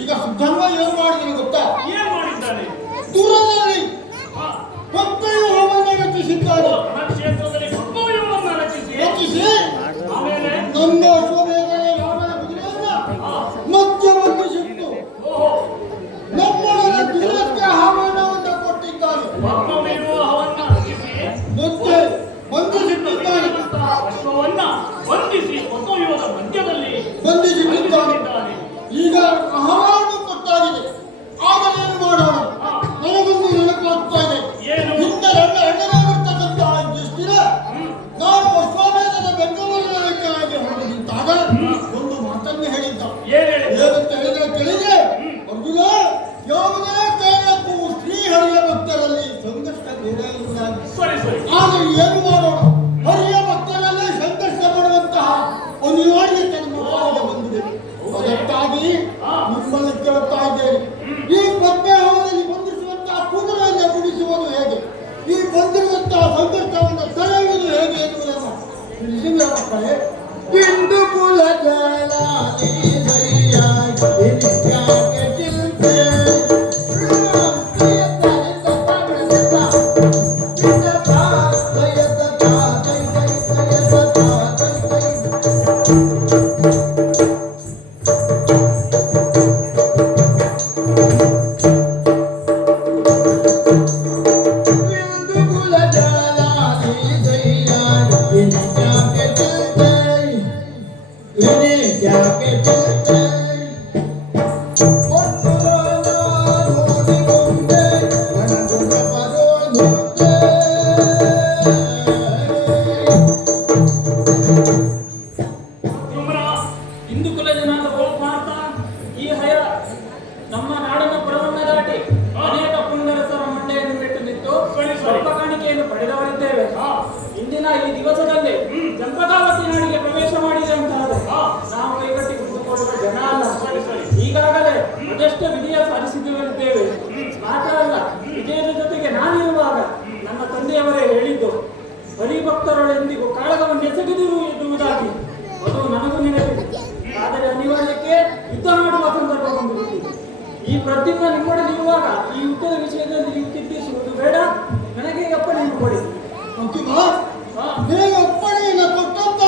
ಈಗ ಸುಧನ್ವ ಏನು ಮಾಡಿದ್ರೆ ಗೊತ್ತಾ? ದೂರದಲ್ಲಿ ಭಕ್ತರು ಹೋಮವನ್ನು ರಚಿಸಿದ್ದಾರೆ. ರಚಿಸಿ ನನ್ನ ಅಶ್ವಮೇಧದ ಯಾವನ ಕುದುರೆಯನ್ನ ಮಧ್ಯವನ್ನು ಸಿಟ್ಟು ನಮ್ಮೊಳಗೆ ದೂರಕ್ಕೆ ಆಹ್ವಾನವನ್ನು ಕೊಟ್ಟಿದ್ದಾನೆ. ಮತ್ತೆ ಬಂಧಿಸಿಟ್ಟಿದ್ದಾನೆ. ಬಂಧಿಸಿಟ್ಟಿದ್ದಾನೆ. ಈಗ ಆಹ್ವಾನ ಕೊಟ್ಟಾಗಿದೆ. ಆದರೆ ಏನು ಮಾಡೋಣ? ನನಗೊಂದು ನೆನಪಾಗ್ತಾ ಇದೆ. ಹಿಂದೆ ನನ್ನ ಅಣ್ಣನಾಗಿರ್ತಕ್ಕಂತಹ ದೃಷ್ಟಿರ ನಾನು ಅಶ್ವಮೇಧದ ಬೆಂಗಳೂರಿನಕ್ಕಾಗಿ ಹೊರಡಿದ್ದಾಗ ಒಂದು ಮಾತನ್ನು ಹೇಳಿದ್ದ. ಏನಂತ ತಿಳಿದ್ರೆ ಅರ್ಜುನ, ಯಾವುದೇ ಕಾರಣಕ್ಕೂ ಶ್ರೀಹರಿಯ ಭಕ್ತರಲ್ಲಿ ಸಂಘರ್ಷ ಆದರೆ ಏನು ಮಾಡೋಣ? ಹರಿಯ ಭಕ್ತರಲ್ಲಿ ಸಂಘರ್ಷ ಮಾಡುವಂತಹ ಅನಿವಾರ್ಯತೆ ನಮ್ಮ ಪಾಲಿಗೆ ಬಂದಿದೆ. ಅದಕ್ಕಾಗಿ ನಿಮ್ಮಲ್ಲಿ ಕೇಳುತ್ತಾ ಇದ್ದೇನೆ, ಈ ಪದ್ಮಹವನದಲ್ಲಿ ಬಂಧಿಸುವಂತಹ ಕೂದಲನ್ನು ಬಿಡಿಸುವುದು ಹೇಗೆ, ಈ ಬಂದಿರುವಂತಹ ಸಂಘರ್ಷವನ್ನು ತಡೆಯುವುದು ಹೇಗೆ ಎನ್ನುವುದನ್ನು ತಿಳಿಸಿದ ಮಕ್ಕಳೇ. ಇಂದು ಕುಲ ಈಗಾಗಲೇ ಅದೆಷ್ಟು ವಿಜಯ ಸಾಧಿಸಿದ್ದೇವೆ. ಮಾತ್ರ ಅಲ್ಲ, ವಿಜಯದ ಜೊತೆಗೆ ನಾನಿರುವಾಗ ನನ್ನ ತಂದೆಯವರೇ ಹೇಳಿದ್ದು, ಹರಿಭಕ್ತರೊಳೆಂದಿಗೂ ಕಾಳಗವನ್ನು ಎಸಗಿದಿರು ಎನ್ನುವುದಾಗಿ. ಅದು ನನಗೂ ನೆನಪಿದೆ. ಆದರೆ ಅನಿವಾರ್ಯಕ್ಕೆ ಯುದ್ಧ ಮಾಡುವ ಸಂದರ್ಭ ಬಂದಿರುತ್ತದೆ. ಈ ಪ್ರತಿಜ್ಞೆ ನಿಮ್ಮೊಡನಿರುವಾಗ ಈ ಯುದ್ಧದ ವಿಷಯದಲ್ಲಿ ನೀವು ಚಿಂತಿಸುವುದು ಬೇಡ. ನನಗೆ ಅಪ್ಪಣೆಯನ್ನು ಕೊಡಿ. ಅಪ್ಪಣೆಯನ್ನು ಕೊಟ್ಟಂತ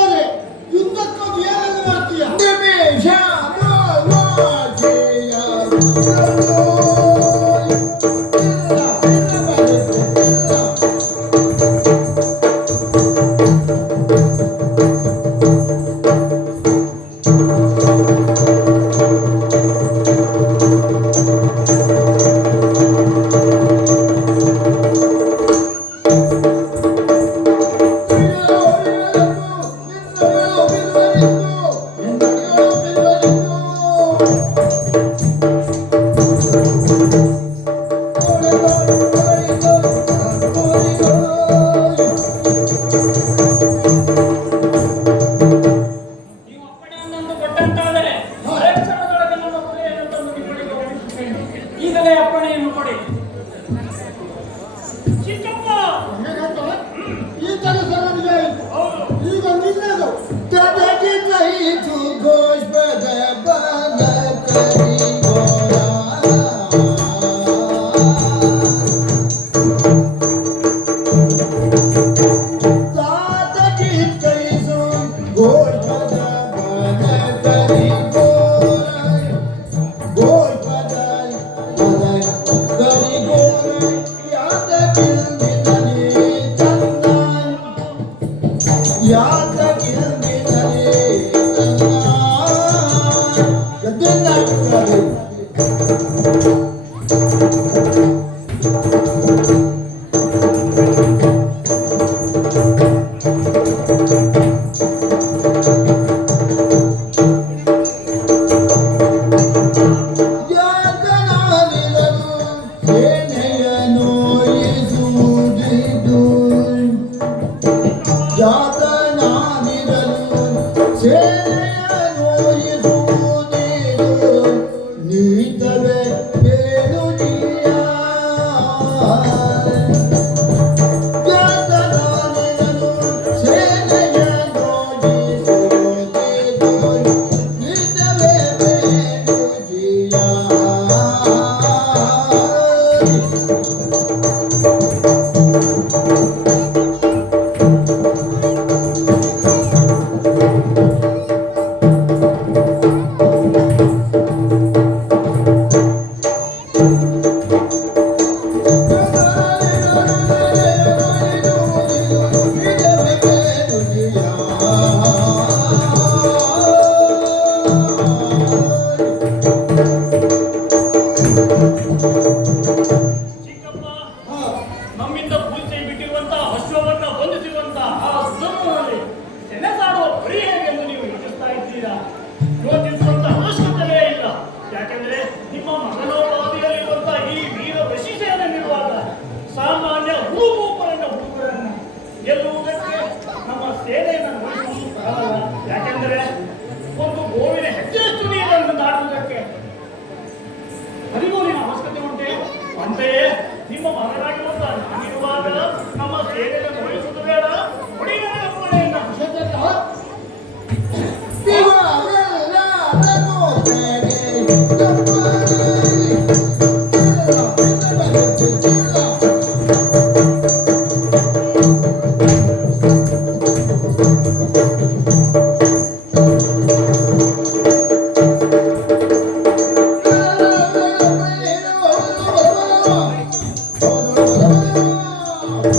ನಿಮ್ಮ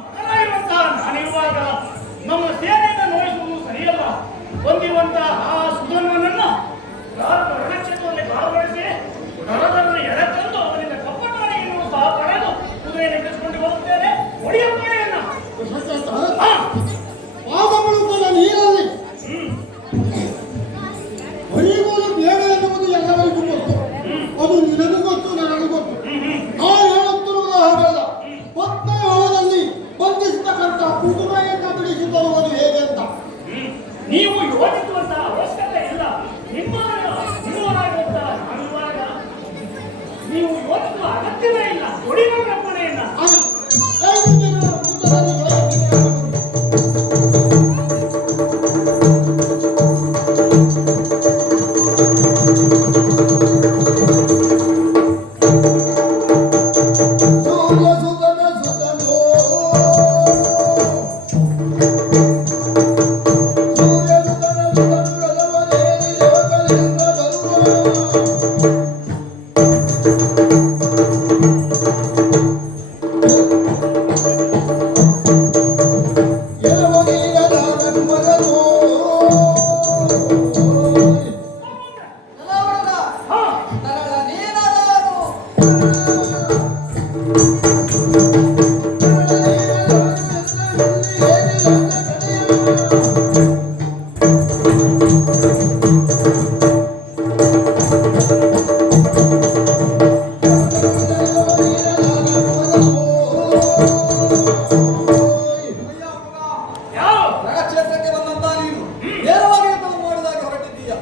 ಮಗನಾಗಿರುವಂತಹ ನಾನಿರುವಾಗ ನಮ್ಮ ಸೇನೆಯನ್ನು ನೋಯಿಸುವುದು ಸರಿಯಲ್ಲ. ಹೊಂದಿರುವಂತಹ ಆ ಸುಧನ್ವನನ್ನ ರಣಕ್ಷೇತ್ರದಲ್ಲಿ ಭಾಗವಹಿಸಿ ಕರದನ್ನು ಎಳೆತಂದು ಅವನಿಂದ ಕಪ್ಪಟಾಣಿಯನ್ನು ಸಹ ಪಡೆದು ಕುದುರೆಯನ್ನು ಎಬ್ಬಿಸಿಕೊಂಡು ಹೋಗುತ್ತೇನೆ. ಒಡೆಯ ಪಡೆಯನ್ನ ಪಾದಮುಳುಕುವ ನೀರಲ್ಲಿ ಹರಿಯುವುದು ಬೇಡ ಎನ್ನುವುದು ಎಲ್ಲರಿಗೂ ಗೊತ್ತು. ಅದು ನಿನಗೂ ಗೊತ್ತು, ನನಗೂ ಗೊತ್ತು. ನಾವು ಹೇಳುತ್ತಿರುವುದು ಹಾಗಲ್ಲ. ಪತ್ನಿ ಹೊಲದಲ್ಲಿ ಬಂಧಿಸತಕ್ಕಂಥ ಕುದುರೆಯನ್ನ ಬಿಡಿಸಿ ತರುವುದು ಹೇಗೆ ಅಂತ ನೀವು ಯೋಚಿಸುವಂತಹ ಅವಶ್ಯಕತೆ ಇಲ್ಲ. ನಿಮ್ಮವರಾಗಿರುವಂತಹ ನಾನಿರುವಾಗ ನೀವು ಯೋಚಿಸುವ ಅಗತ್ಯವೇ ಇಲ್ಲ. ಒಡೆಯುವ ಪಡೆಯನ್ನ ರಣಕ್ಷೇತ್ರಕ್ಕೆ ಬಂದಂತ ನೀನು ನೇರವಾಗಿ ಯುದ್ಧವನ್ನು ಮಾಡುವುದಾಗಿ ಹೊರಟಿದ್ದೀಯ.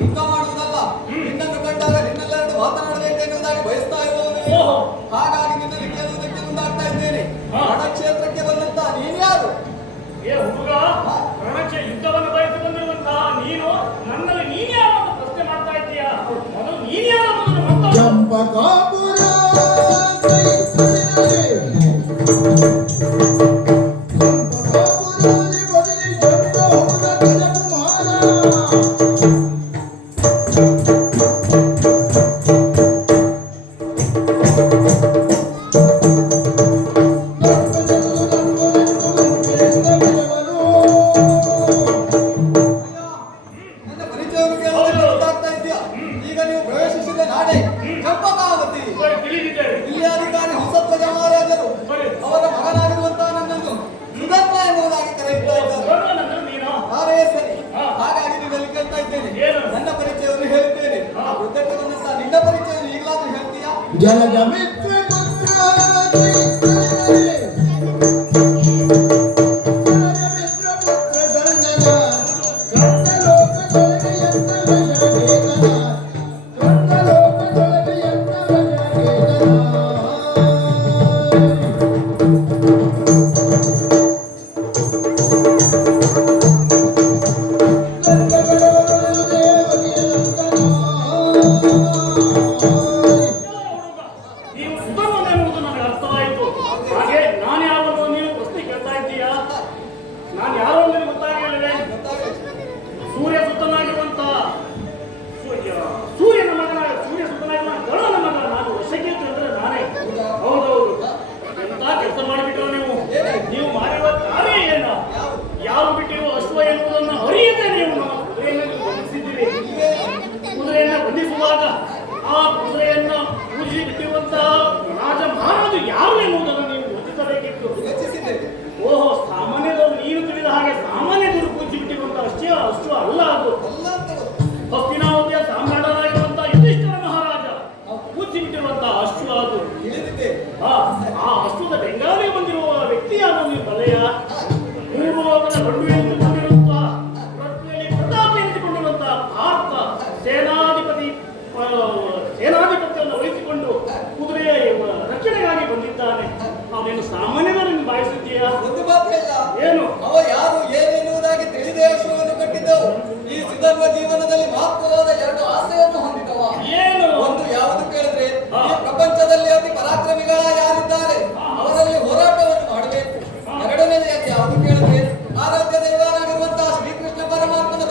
ಯುದ್ಧ ಮಾಡುವುದಲ್ಲ, ನಿನ್ನನ್ನು ಕಂಡಾಗ ನಿನ್ನೆಲ್ಲರೂ ಮಾತನಾಡಬೇಕೆನ್ನುವುದಾಗಿ ಬಯಸ್ತಾ ಇರುವವನು ನೀನು. ಹಾಗಾಗಿ ನಿನ್ನಲ್ಲಿ ಕೇಳುವುದಕ್ಕೆ ಮುಂದಾಗ್ತಾ ಇದ್ದೇನೆ. ರಣಕ್ಷೇತ್ರಕ್ಕೆ ಬಂದಂತ ನೀನು ಯಾರು? ಏ ಹುಡುಗ, ಯುದ್ಧವನ್ನು ಬಯಸಿ ಬಂದಿರುವಂತಹ ನೀನು ನನ್ನಲ್ಲಿ ನೀನೇ ಯಾರು ಪ್ರಶ್ನೆ ಮಾಡ್ತಾ ಇದ್ದೀಯಾ? ಮೊದಲು ನೀನೇ ಯಾರು ಚಂಪಕಾಪುರ ನನ್ನ ಪರಿಚಯವನ್ನು ಕೇಳುವುದಕ್ಕೆ ಮುಂದಾಗ್ತಾ ಇದ್ದೀಯ. ಈಗ ನೀವು ಪ್ರವೇಶಿಸಿದ ನಾಡೆ ಚಂಪಕಾವತಿ. ತಿಳಿದಿದ್ದೇವೆ. ಇಲ್ಲಿ ಅಧಿಕಾರಿ ಹೊಸಧ್ವಜ ಮಹಾರಾಜರು ಅವರ ಮಗನಾಗಿರುವಂತಹ ನನ್ನನ್ನು ಸುಧನ್ವ ಎನ್ನುವುದಾಗಿ ಕರೆಯುತ್ತಾ ಇದ್ದಾರೆ. ನೀನು ನಾನೇ ಸರಿ. ಹಾಗಾಗಿ ನಿನ್ನಲ್ಲಿ ಕೇಳ್ತಾ ಇದ್ದೇನೆ, ನನ್ನ ಪರಿಚಯವನ್ನು ಹೇಳುತ್ತೇನೆ. ಆ ವೃದ್ಧಕ್ಕೆ ಬಂದಂತ ನಿನ್ನ ಪರಿಚಯವನ್ನು ಈಗಲಾದ್ರೂ ಹೇಳ್ತೀಯಾ? ಜಲದ ಮಿತ್ರ ನೀವು ಸುಧನ್ವನ ಎನ್ನುವುದು ನನಗೆ ಅರ್ಥವಾಯಿತು. ಹಾಗೆ ನಾನು ಯಾರನ್ನು ನೀನು ಪ್ರಶ್ನೆ ಕೇಳ್ತಾ ಇದ್ದೀಯಾ? ನಾನು ಯಾರೋ ನಿನಗೆ ಗೊತ್ತಾಗಲಿಲ್ಲವೇ? ಸೂರ್ಯ ಸುತ್ತನಾಗಿರುವಂತಹ ಸೂರ್ಯನ ಮಗನ ಸೂರ್ಯ ಸುತ್ತನಾಗಿರುವ ಗರುಡನ ಮಗ ನಾನು ವಶಕ್ಕೆ ತಿಳಿದ್ರೆ ನಾನೇ. ಹೌದೌದು. ಎಂತ ಕೆಲಸ ಮಾಡಿಬಿಟ್ರು ನೀವು. ನೀವು ಮಾಡಿರುವ ಕಾರ್ಯ ಏನು? ಯಾರು ಬಿಟ್ಟಿರುವ ಅಶ್ವ ಎನ್ನುವುದನ್ನು ಅರಿಯದೆ ನೀವು ನಮ್ಮ ಕುದುರೆಯನ್ನು ಬಂಧಿಸಿದ್ದೀರಿ. ಕುದುರೆಯನ್ನ ಬಂಧಿಸುವಾಗ ಆ ಕುದುರೆಯನ್ನ ಪೂಜಿ ಬಿಟ್ಟಿರುವಂತಹ ರಾಜ ಮಹಾರಾಜು ಯಾರು ಎನ್ನುವುದನ್ನು ನೀವು ಯೋಚಿಸಬೇಕಿತ್ತು. ಯೋಚಿಸಿದ್ದೇನೆ. ಓಹೋ, ಸಾಮಾನ್ಯದವರು ನೀನು ತಿಳಿದ ಹಾಗೆ ಸಾಮಾನ್ಯದರು ಪೂಜಿ ಬಿಟ್ಟಿರುವಂತಹ ಅಷ್ಟು ಅಲ್ಲ ಅದು. ಅಲ್ಲ ಅಂತ ಗೊತ್ತು. ಹಸ್ತಿನಾವತಿಯ ಸಾಮ್ರಾಟರಾಗಿರುವಂತಹ ಯುಧಿಷ್ಠಿರ ಮಹಾರಾಜ ಪೂಜಿ ಬಿಟ್ಟಿರುವಂತಹ ಅಶ್ವ ಅದು. ತಿಳಿದಿದ್ದೆ. ಆ ಅಶ್ವದ ಬೆಂಗಾಲಿ ಬಂದಿರುವ ವ್ಯಕ್ತಿ ಯಾರು ನೀವು ಬಲೆಯ? ಮೂರು ಲೋಕದ ಗಂಡು ಎನಿಸಿಕೊಂಡಿರುವಂತಹ ಪ್ರಜ್ಞೆಯಲ್ಲಿ ಪ್ರತಾಪ ಎನಿಸಿಕೊಂಡಿರುವಂತಹ ಭಾರತ ಸೇನಾಧಿಪತಿಯನ್ನು ವಹಿಸಿಕೊಂಡು ಕುದುರೆಯ ರಕ್ಷಣೆಗಾಗಿ ಬಂದಿದ್ದಾನೆ. ಅವನೇನು ಸಾಮಾನ್ಯದವರನ್ನು ಭಾವಿಸಿದ್ದೀಯಾ? ಒಂದು ಮಾತು ಇಲ್ಲ. ಏನು? ಅವ ಯಾರು ಏನೆನ್ನುವುದಾಗಿ ತಿಳಿದೇ ಅಶ್ವವನ್ನು ಕಟ್ಟಿದ್ದವು. ಈ ಸುಧನ್ವ ಜೀವನದಲ್ಲಿ ಮಹತ್ವವಾದ ಎರಡು ಆಸೆಯನ್ನು ಹೊಂದಿದವ. ಏನು? ಒಂದು ಯಾವುದು ಕೇಳಿದ್ರೆ, ಈ ಪ್ರಪಂಚದಲ್ಲಿ ಅತಿ ಪರಾಕ್ರಮಿಗಳ ಯಾರಿದ್ದಾರೆ ಅವರಲ್ಲಿ ಹೋರಾಟವನ್ನು ಮಾಡಬೇಕು. ಎರಡನೇದು ಯಾವುದು ಕೇಳಿದ್ರೆ, ಆರಾಧ್ಯ ದೈವನಾಗಿರುವಂತಹ ಶ್ರೀಕೃಷ್ಣ ಪರಮಾತ್ಮನ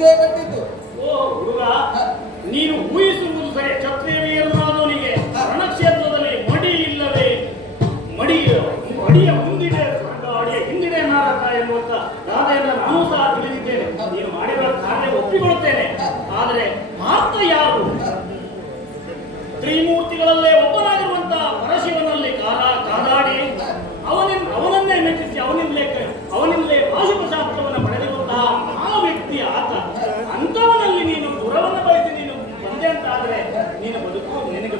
ಹೀಗೆ ಕಟ್ಟಿದ್ದು. ಓ ಹುಡುಗ, ನೀನು ಊಹಿಸುವುದು ಸರಿ. ಕ್ಷತ್ರಿಯ ವೀರನಾದವನಿಗೆ ರಣಕ್ಷೇತ್ರದಲ್ಲಿ ಮಡಿ ಇಲ್ಲವೇ ಅಡಿಯ ಮುಂದಿಡೆ ಸ್ವರ್ಗ, ಅಡಿಯ ಹಿಂದಿಡೆ ನಾರಕ ಎನ್ನುವಂತ ಗಾದೆಯನ್ನು ನಾನು ಸಹ ತಿಳಿದಿದ್ದೇನೆ. ನೀನು ಮಾಡಿರುವ ಕಾರ್ಯ ಒಪ್ಪಿಕೊಳ್ಳುತ್ತೇನೆ. ಆದರೆ ಮಾತ್ರ ಯಾರು ತ್ರಿಮೂರ್ತಿಗಳಲ್ಲೇ ಒಬ್ಬನಾಗಿರುವಂತಹ ಪರಶಿವನಲ್ಲಿ ಕಾದಾಡಿ ಅವನನ್ನೇ ಮೆಚ್ಚಿಸಿ ಅವನಿಂದಲೇ ಪಾಶುಪಶಾಸ್ತ್ರವನ್ನು ಪಡೆದಿರುವಂತಹ ಆ ವ್ಯಕ್ತಿ ಆತ. ಅಂಥವನಲ್ಲಿ ನೀನು ಗುರವನ್ನು ಬಯಸಿ ನೀನು ಬಂದೆ ಅಂತಾದ್ರೆ ನಿನಗೆ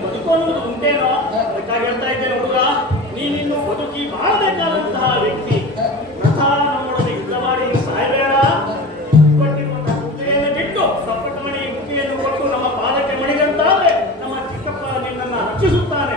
ಬದುಕು ಅನ್ನೋದು ಉಂಟೇನೋ? ಅದಕ್ಕಾಗಿ ಹೇಳ್ತಾ ಇದ್ದೇನೆ ಹುಡುಗ, ನೀನಿನ್ನು ಬದುಕಿ ಬಾಳಬೇಕಾದಂತಹ ವ್ಯಕ್ತಿ. ರಥ ನಮ್ಮೊಡನೆ ಯುದ್ಧ ಮಾಡಿ ಸಾಯಬೇಡ. ಕೊಟ್ಟಿರುವಂತಹ ಕುದುರೆಯನ್ನು ಬಿಟ್ಟು ಸಪ್ಪಟ ಮಣಿ ಮುಖಿಯನ್ನು ಕೊಟ್ಟು ನಮ್ಮ ಪಾದಕ್ಕೆ ಮಣಿದಂತಾದ್ರೆ ನಮ್ಮ ಚಿಕ್ಕಪ್ಪ ನಿನ್ನನ್ನು ರಕ್ಷಿಸುತ್ತಾನೆ.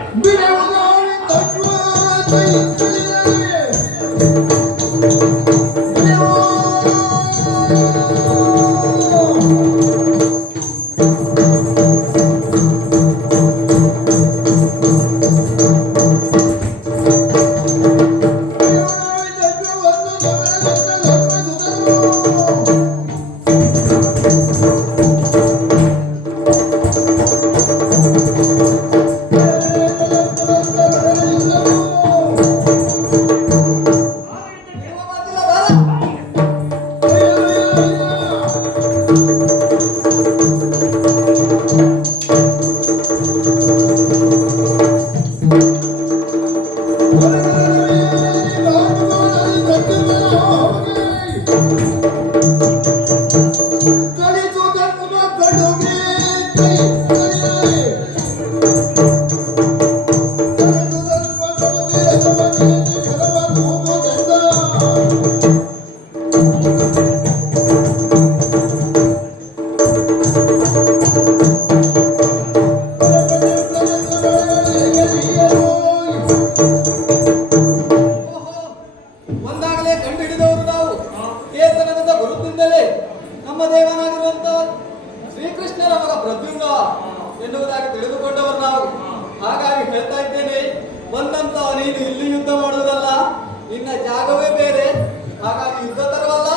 ಒಂದಾಗಲೇ ಕಂಡು ಹಿಡಿದವರು ನಾವು. ಕೇತನದ ಗುರುತಿಂದಲೇ ನಮ್ಮ ದೇವನಾಗಿರುವಂತ ಶ್ರೀಕೃಷ್ಣರ ಮಗ ಪ್ರದ್ಯುಮ್ನ ಎನ್ನುವುದಾಗಿ ತಿಳಿದುಕೊಂಡವರು ನಾವು. ಹಾಗಾಗಿ ಹೇಳ್ತಾ ಇದ್ದೇನೆ, ಬಂದಂತ ನೀನು ಇಲ್ಲಿ ಯುದ್ಧ ಮಾಡುವುದಲ್ಲ, ನಿನ್ನ ಜಾಗವೇ ಬೇರೆ. ಹಾಗಾಗಿ ಯುದ್ಧ ತರವಲ್ಲ,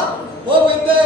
ಹೋಗು ಹಿಂದೆ.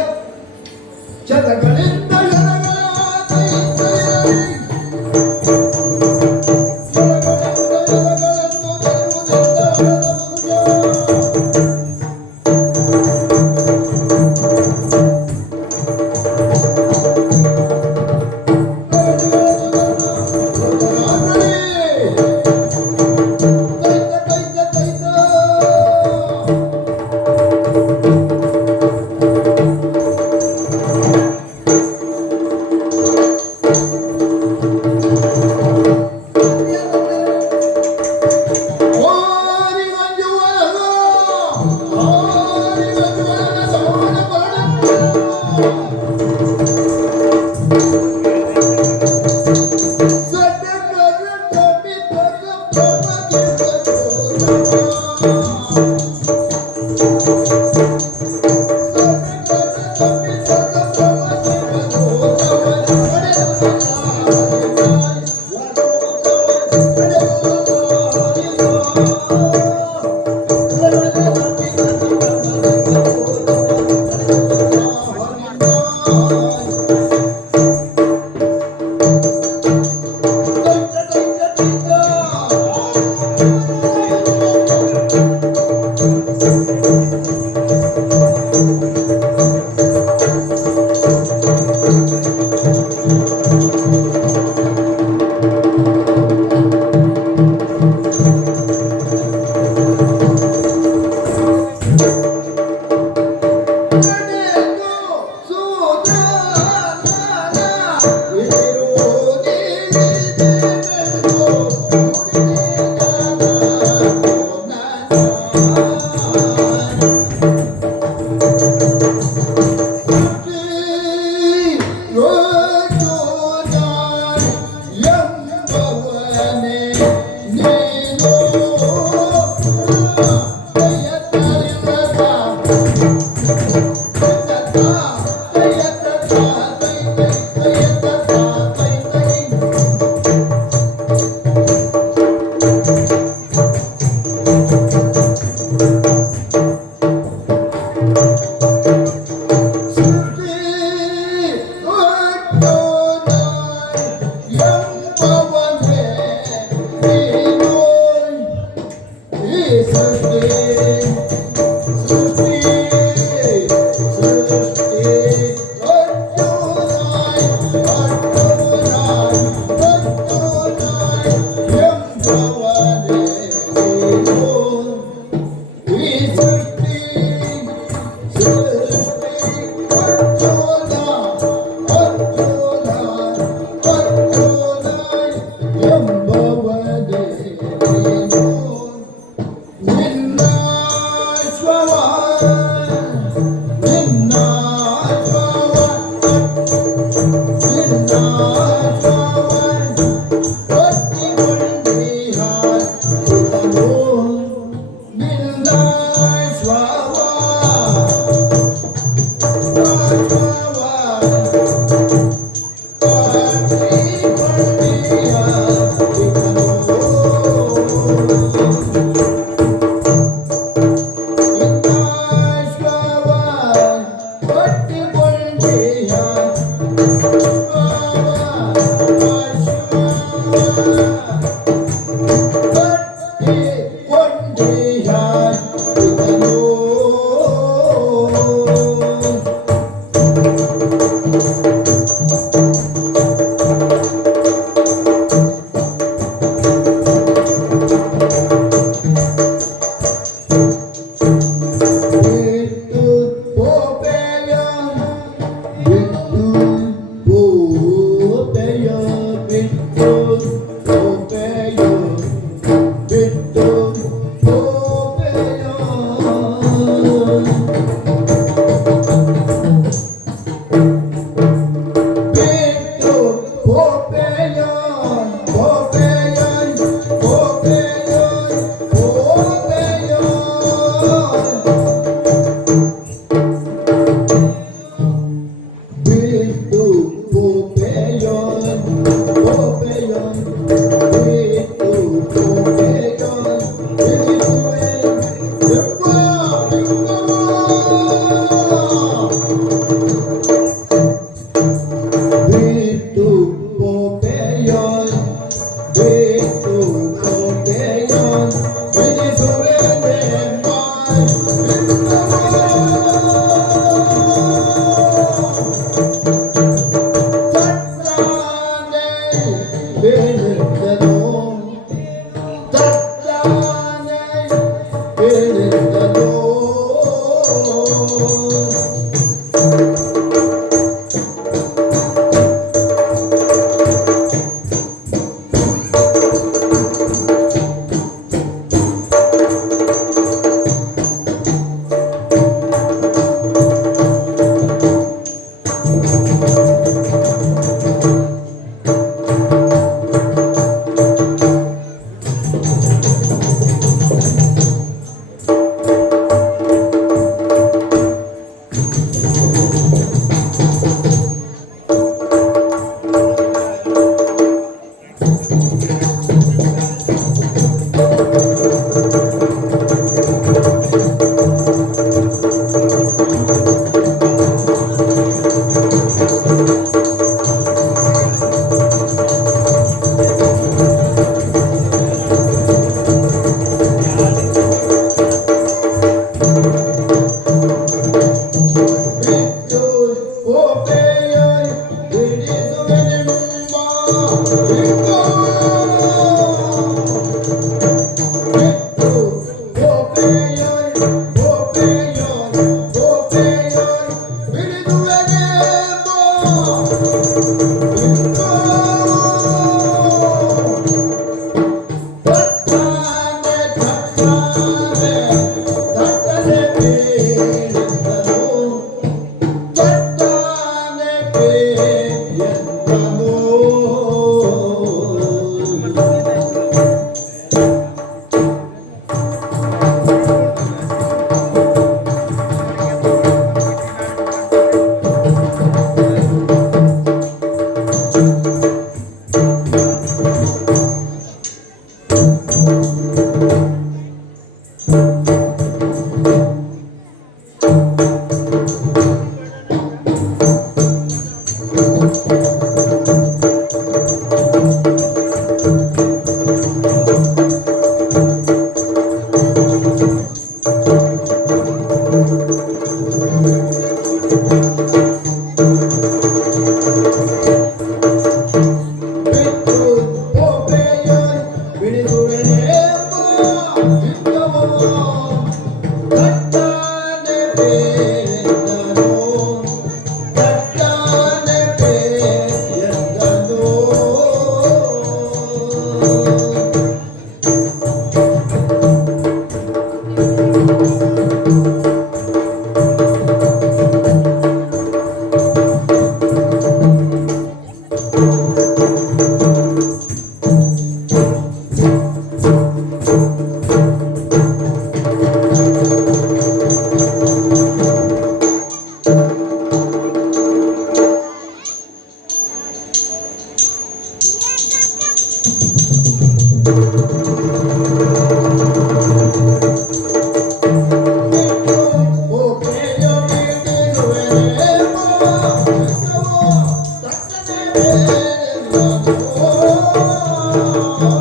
Oh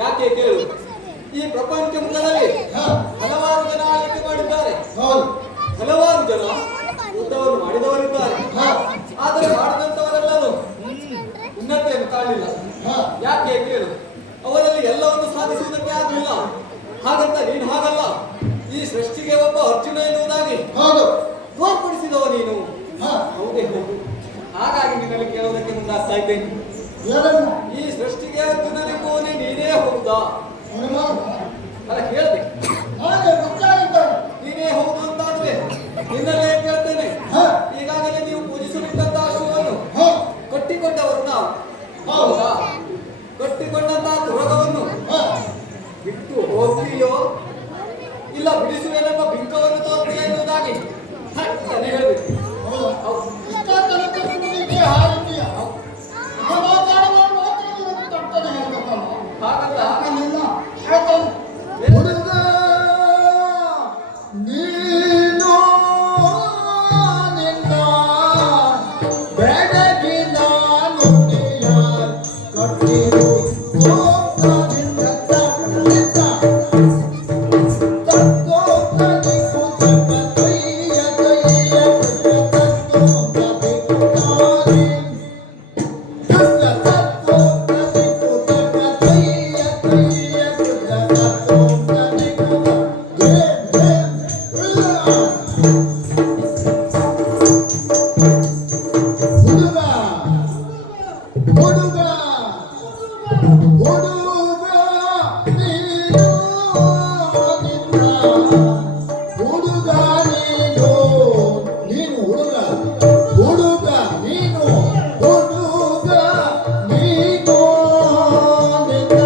ಯಾಕೆ ಕೇಳು, ಈ ಪ್ರಪಂಚ ಮುಖದಲ್ಲಿ ಹಾ, ಹಲವಾರು ಜನ ಆಳ್ವಿಕೆ ಮಾಡಿದ್ದಾರೆ, ಹೌದು. ಹಲವಾರು ಜನ ಯುದ್ಧವನ್ನು ಮಾಡಿದವರಿದ್ದಾರೆ. ಹಾ, ಆದರೆ ಮಾಡಿದಂತವರೆಲ್ಲರೂ ಉನ್ನತಿಯನ್ನು ಕಾಣಲಿಲ್ಲ. ಹಾ, ಯಾಕೆ ಕೇಳು, ಅವರಲ್ಲಿ ಎಲ್ಲವನ್ನು ಸಾಧಿಸುವುದಕ್ಕೆ ಆಗಲಿಲ್ಲ. ಹಾಗಂತ ನೀನು ಹಾಗಲ್ಲ, ಈ ಸೃಷ್ಟಿಗೆ ಒಬ್ಬ ಅರ್ಜುನ ಎನ್ನುವುದಾಗಿ ಹೌದು. ತೋರ್ಪಡಿಸಿದವ ನೀನು. ಹಾ, ಹೌದೇ ಹೌದು. ಹಾಗಾಗಿ ನಿನ್ನಲ್ಲಿ ಕೇಳುವುದಕ್ಕೆ ಮುಂದಾಗ್ತಾ ಇದ್ದೇನೆ, ಏನನ್ನು? ಈ ಸೃಷ್ಟಿಗೆ ಅರ್ಜುನನೆಂಬುವನೇ ನೀನೇ ಹೌದಾ? ಅನುಮಾನ? ಅಲ್ಲ ಕೇಳಿದೆ, ಹಾಗೆ ಗೊತ್ತಾಗಿದ್ದಾರೆ. ನೀನೇ ಹೌದು ಅಂತಾದ್ರೆ ನಿನ್ನಲ್ಲೇ ಕೇಳ್ತೇನೆ. ಹಾ, ಈಗಾಗಲೇ ನೀವು ಪೂಜಿಸಲಿದ್ದಂತಹ ಅಶ್ವವನ್ನು ಹಾ, ಕಟ್ಟಿಕೊಂಡವರು ನಾವು, ಹೌದು. ಹೌದಾ? ಕಟ್ಟಿಕೊಂಡಂತಹ ತುರಗವನ್ನು ಹಾ, ಬಿಟ್ಟು ಹೋಗ್ತೀಯೋ ಇಲ್ಲ ಬಿಡಿಸುವೆನೆಂಬ ಬಿಂಕವನ್ನು ತೋರ್ತೀಯ ಎನ್ನುವುದಾಗಿ ಥಟ್ಟನೆ ಹೇಳ್ಬೇಕು. ಹೌದು. ಹೌದು. ಇಷ್ಟ ತನಕ ನಿಮಗೆ ಹಾರಿದ್ದೀಯ. ಆ ಮಾತಾಡುವವರು ಮಾತ್ರ ನಿನಗೆ ತಪ್ಪದೆ ಹೇಳ್ಬೇಕಲ್ಲ. ಹಾಗಲ್ಲ, ಹಾಗಲ್ಲ. ಹೇಳ್ತಾನೆ. ಹುಡುಗ ನೀನು ನಿನ್ನ ಬೆಳಗಿನ ನುಡಿಯ ಕಟ್ಟಿರು ಸೋಮದಿಂದ ತಪ್ಪಿದ ತತ್ವದಲ್ಲಿ ಕುತಕ ಕೈಯ ಕೈಯ ತತ್ವದಲ್ಲಿ ಕುತಾರಿ ತತ್ವದಲ್ಲಿ ಕುತಕ ಕೈಯ ಕೈಯ ತತ್ವದಲ್ಲಿ ಕುತಾರಿ ಹುಡುಗ ಹುಡುಗ ಹುಡುಗ ನೀನು ನಿನ್ನ ಹುಡುಗ ನೀನು ನೀನು ಹುಡುಗ ಹುಡುಗ ನೀನು ಹುಡುಗ ನೀನು ನಿನ್ನ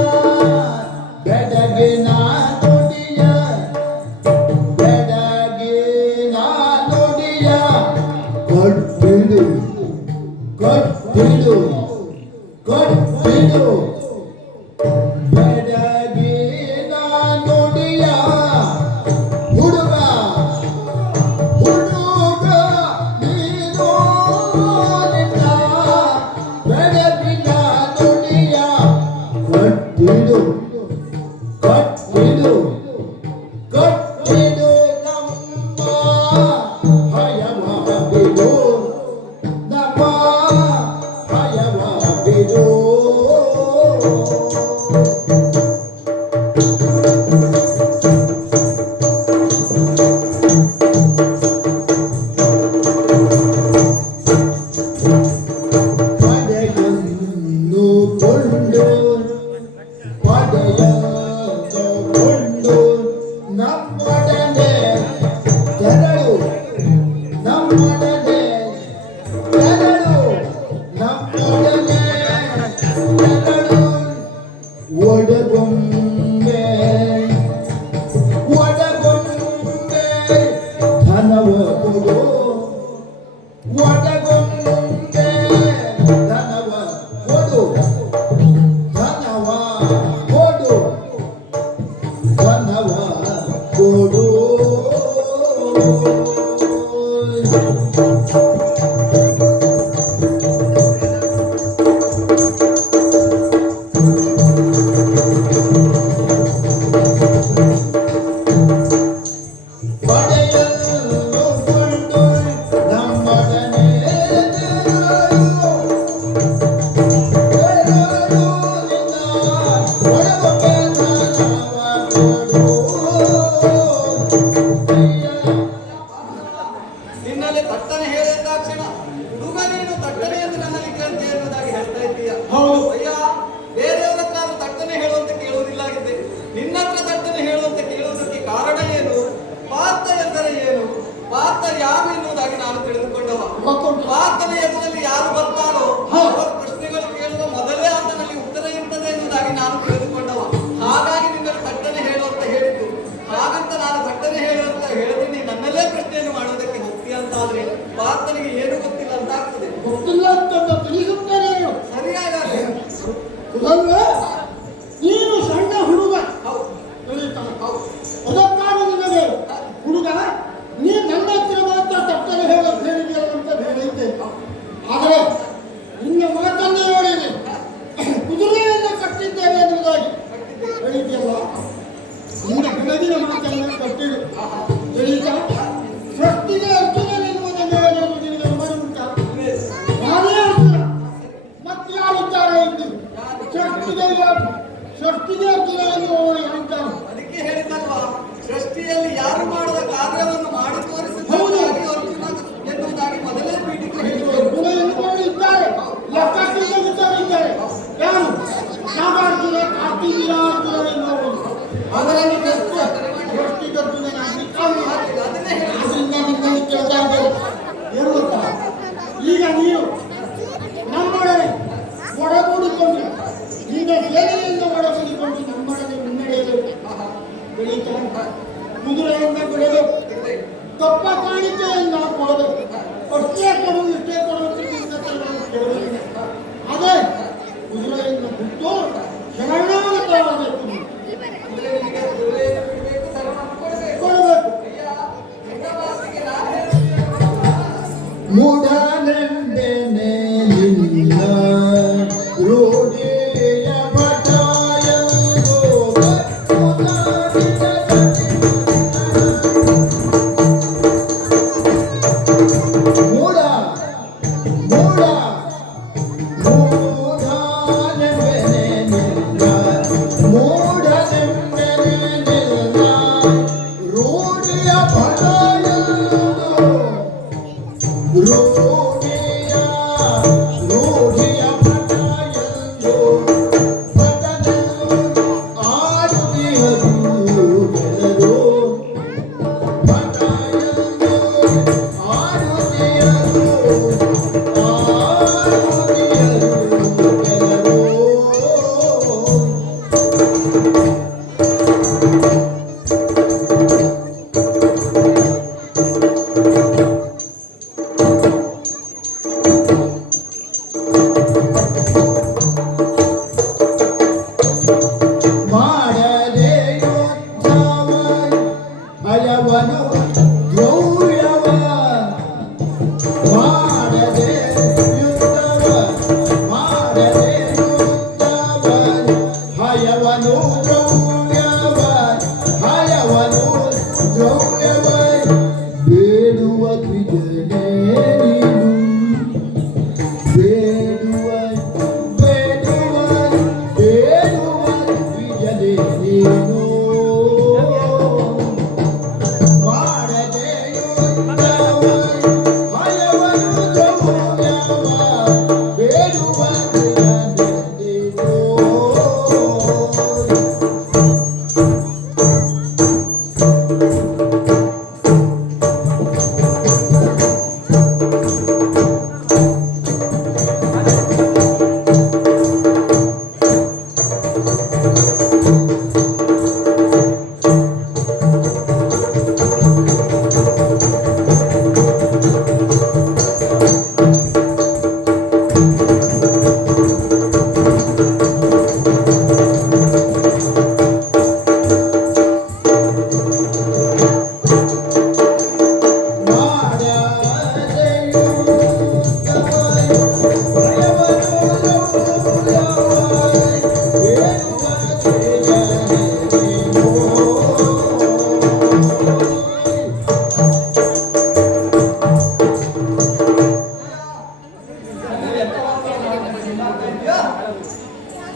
ಬೆಡಗಿನ ನುಡಿಯ ಬೆಡಗಿನ ನುಡಿಯ ಕೊಟ್ಟಿಡು ಕೊಟ್ಟಿಡು ಕೊಟ್ಟಿಡು ಬೆಡಗಿನ ನುಡಿಯ ಹುಡುಗ ಹುಡುಗ ನೀನು ನಿನ್ನ ಬೆಡಗಿನ ನುಡಿಯ ಕೊಟ್ಟಿಡು ಕೊಟ್ಟಿಡು ಕೊಟ್ಟಿಡು ನಮ್ಮ ಭಯವ ಬಿಡು ನಮ್ಮ ಭಯವ ಬಿಡು ಪಡೆಯನ್ನು ಕೊಂಡು ಪಡೆಯನ್ನು ಕೊಂಡು ನಮ್ಮೊಡನೆ ತೆರಳು ನಮ್ಮೊಡನೆ ತೆರಳು ನಮ್ಮೊಡನೆ ತೆರಳು ಒಡಗೊಂಬೆ ಒಡಗೊಂಬೆ ಧನವ ಕೊಡು ಒಡಗೊಂಬೆ ಧನವ ಕೊಡು ಧನವ ಕೊಡು ಧನವ ಕೊಡು ಪಡೆಯಲು ಕೊಂಡು ನಮ್ಮೊಡನೆ ತೆರಳು. ತೆರಳು ನಿನ್ನ ಒಡಗೊಂಬೆ ಧನವ ಕೊಡು. ನಿನ್ನಲ್ಲಿ ತಟ್ಟನೆ ಹೇಳಿದಾಕ್ಷಣ ಹುಡುಗ ನೀನು ತಟ್ಟನೆ ಎಂದು ನನ್ನಲ್ಲಿ ಕೇಳ್ತೀಯ ಎನ್ನುವುದಾಗಿ ಹೇಳ್ತಾ ಇದ್ದೀಯ. ಹೌದು. ಅಯ್ಯ, ಬೇರೆಯವರ ಹತ್ರ ಅದು ತಟ್ಟನೆ ಹೇಳುವಂತೆ ಕೇಳುವುದಿಲ್ಲಾಗಿದ್ದೆ, ನಿನ್ನ ಹತ್ರ ತಟ್ಟನೆ ಹೇಳುವಂತೆ ಕೇಳುವುದಕ್ಕೆ ಕಾರಣ ಏನು? ಪಾತ್ರ ಎಂದರೆ ಏನು? ಪಾತ್ರ ಯಾರು ಎನ್ನುವುದಾಗಿ ನಾನು ತಿಳಿದುಕೊಂಡವ. ಗೊತ್ತುಂಟು. ಪಾತ್ರನ ಎದುರಲ್ಲಿ ಯಾರು ಬರ್ತಾರೋ ಹಾ. ಅವರ ಪ್ರಶ್ನೆಗಳು ಕೇಳುವ ಮೊದಲೇ ಆತನಲ್ಲಿ ಉತ್ತರ ಇರ್ತದೆ ಎನ್ನುವುದಾಗಿ ನಾನು ತಿಳಿದುಕೊಂಡವ. ಹಾಗಾಗಿ ನಿನ್ನಲ್ಲಿ ತಟ್ಟನೆ ಹೇಳುವಂತ ಹೇಳಿದ್ದು. ಹಾಗಂತ ನಾನು ತಟ್ಟನೆ ಹೇಳುವಂತ ಹೇಳಿದ್ರೆ ನೀನು ನನ್ನಲ್ಲೇ ಪ್ರಶ್ನೆಯನ್ನು ಮಾಡುವುದಕ್ಕೆ ಹೋಗ್ತೀಯ ಅಂತಾದ್ರೆ ಪಾತ್ರನಿಗೆ ಏನು ಗೊತ್ತಿಲ್ಲ ಅಂತ ಆಗ್ತದೆ. ಗೊತ್ತಿಲ್ಲ ಅಂತ ತಿಳಿಸುತ್ತೇನೆ ನೀನು. ಸರಿಯಾಗಿ ಅಲ್ವೇ? ನೀನು ಸಣ್ಣ ಹುಡುಗ ಹೌದು ತಿಳಿಯುತ್ತಾನೆ. ಹೌದು. ಅದಕ್ಕಾಗಿ ನಿನಗೆ ಹುಡುಗ ನೀ ನನ್ನ ಹತ್ರ ಮಾತ್ರ ತಪ್ಪನೆ ಹೇಳಿದೆಯಲ್ಲ ಅಂತ ಹೇಳಿದ್ದೆ. ಆದರೆ ನಿನ್ನ ಮಾತನ್ನೇ ನೋಡಿದೆ, ಕುದುರೆಯನ್ನು ಕಟ್ಟಿದ್ದೇವೆ ಎನ್ನುವುದಾಗಿ ಷಷ್ಠಿಗೆ ಅರ್ಜುನ ಹೇಳ್ತಾನೆ. ಅದಕ್ಕೆ ಹೇಳಿದ್ದಲ್ವಾ, ಸೃಷ್ಟಿಯಲ್ಲಿ ಯಾರು ಮಾಡದ ಕಾರ್ಯವನ್ನು ಮಾಡಿ ತೋರಿಸುವುದಾಗಿ ಅರ್ಜುನ ಎನ್ನುವುದಾಗಿ ಮೊದಲೇ ಪೀಠಿಕೆ ಹೇಳಿದರು. ಅರ್ಜುನ ಎನ್ನುವರು ಇದ್ದಾರೆ, ಲೆಕ್ಕಾಚಾರವಿದ್ದಾರೆ. ಯಾರು? ನಾಗಾರ್ಜುನ, ಕಾರ್ತಿವೀರ ಅರ್ಜುನ ಎನ್ನುವರು. ಅದರಲ್ಲಿ ಷಷ್ಠಿಗೆ ಅರ್ಜುನನಾಗಲಿಕ್ಕೆ ಅದನ್ನೇ ಹೇಳಿ ಅದರಿಂದ ನಿನ್ನಲ್ಲಿ ಕೇಳ್ತಾ ಇದ್ದಾರೆ. ಏನು ಗೊತ್ತಾ, ಈಗ ನೀನು ನಮ್ಮೊಡನೆ ಒಡಗೂಡಿಕೊಂಡು ನಿನ್ನ ಸೇನೆಯಿಂದ ಒಡಗೂಡಿಕೊಂಡು ನಮ್ಮೊಡನೆ ಮುನ್ನಡೆಯಬೇಕು. ಬೆಳೀತಾ ಕುದುರೆಯಿಂದ ಬಿಡಬೇಕು, ತಪ್ಪ ಕಾಣಿಕೆಯಿಂದ ಕೊಡಬೇಕು. ಅಷ್ಟೇ ಕೊಡು ಇಷ್ಟೇ ಕೊಡು ಕೇಳಬೇಕು. ಅದೇ ಕುದುರೆಯಿಂದ ಬಿಟ್ಟು ಶರಣಾಗತವಾಗಬೇಕು. ಅಂದ್ರೆ ನಿನಗೆ ದುರ್ಯೋಧನ ಬಿಡಬೇಕು, ಧರ್ಮವನ್ನು ಕೊಡಬೇಕು. ಕೊಡಬೇಕು. ಅಯ್ಯ, ನಿನ್ನ ಮಾತಿಗೆ ನಾನು ಹೇಳ್ತೀನಿ. ಮೂಢನೆಂದೆನೆ ನಿನ್ನ ರೂಢಿಯ ಭಟಾಯಂದು ಮೂಢ ಮೂಢ ಮೂಢನೆಂಬೆನೆ ನಿನ್ನ ಮೂಢನೆಂಬೆನೆ ನಿನ್ನ ರೂಢಿಯ ಭಟಾಯಂದು ರೂಢಿಯ ಭಟಾಯಂದು ಭಟನೆಂದು ಆಡುತ್ತಿಹರು ಗೆಲರು. ಭಟಾಯಂದು ಆಡುತ್ತಿಹರು ಗೆಲರು. ಮಾಡದೆ ಯುದ್ಧವ ಭಯವನು ದ್ರೌರ್ಯವ ಮಾಡದೆ ಯುದ್ಧವ ಮಾಡದೆ ಯುದ್ಧವ ಭಯವನು ದ್ರೌರ್ಯವ ಭಯವನು ದ್ರೌರ್ಯವ ಬೇಡುವ ದ್ವಿಜನೇ ನೀನು ಬೇಡುವ ಬೇಡುವ ಬೇಡುವ ದ್ವಿಜನೇ ನೀನು ಮಾಡದೆ ಯುದ್ಧವ ಭಯವನ್ನು ದ್ರೌರ್ಯವ ಬೇಡುವ ದ್ವಿಜನೇ ನೀನು.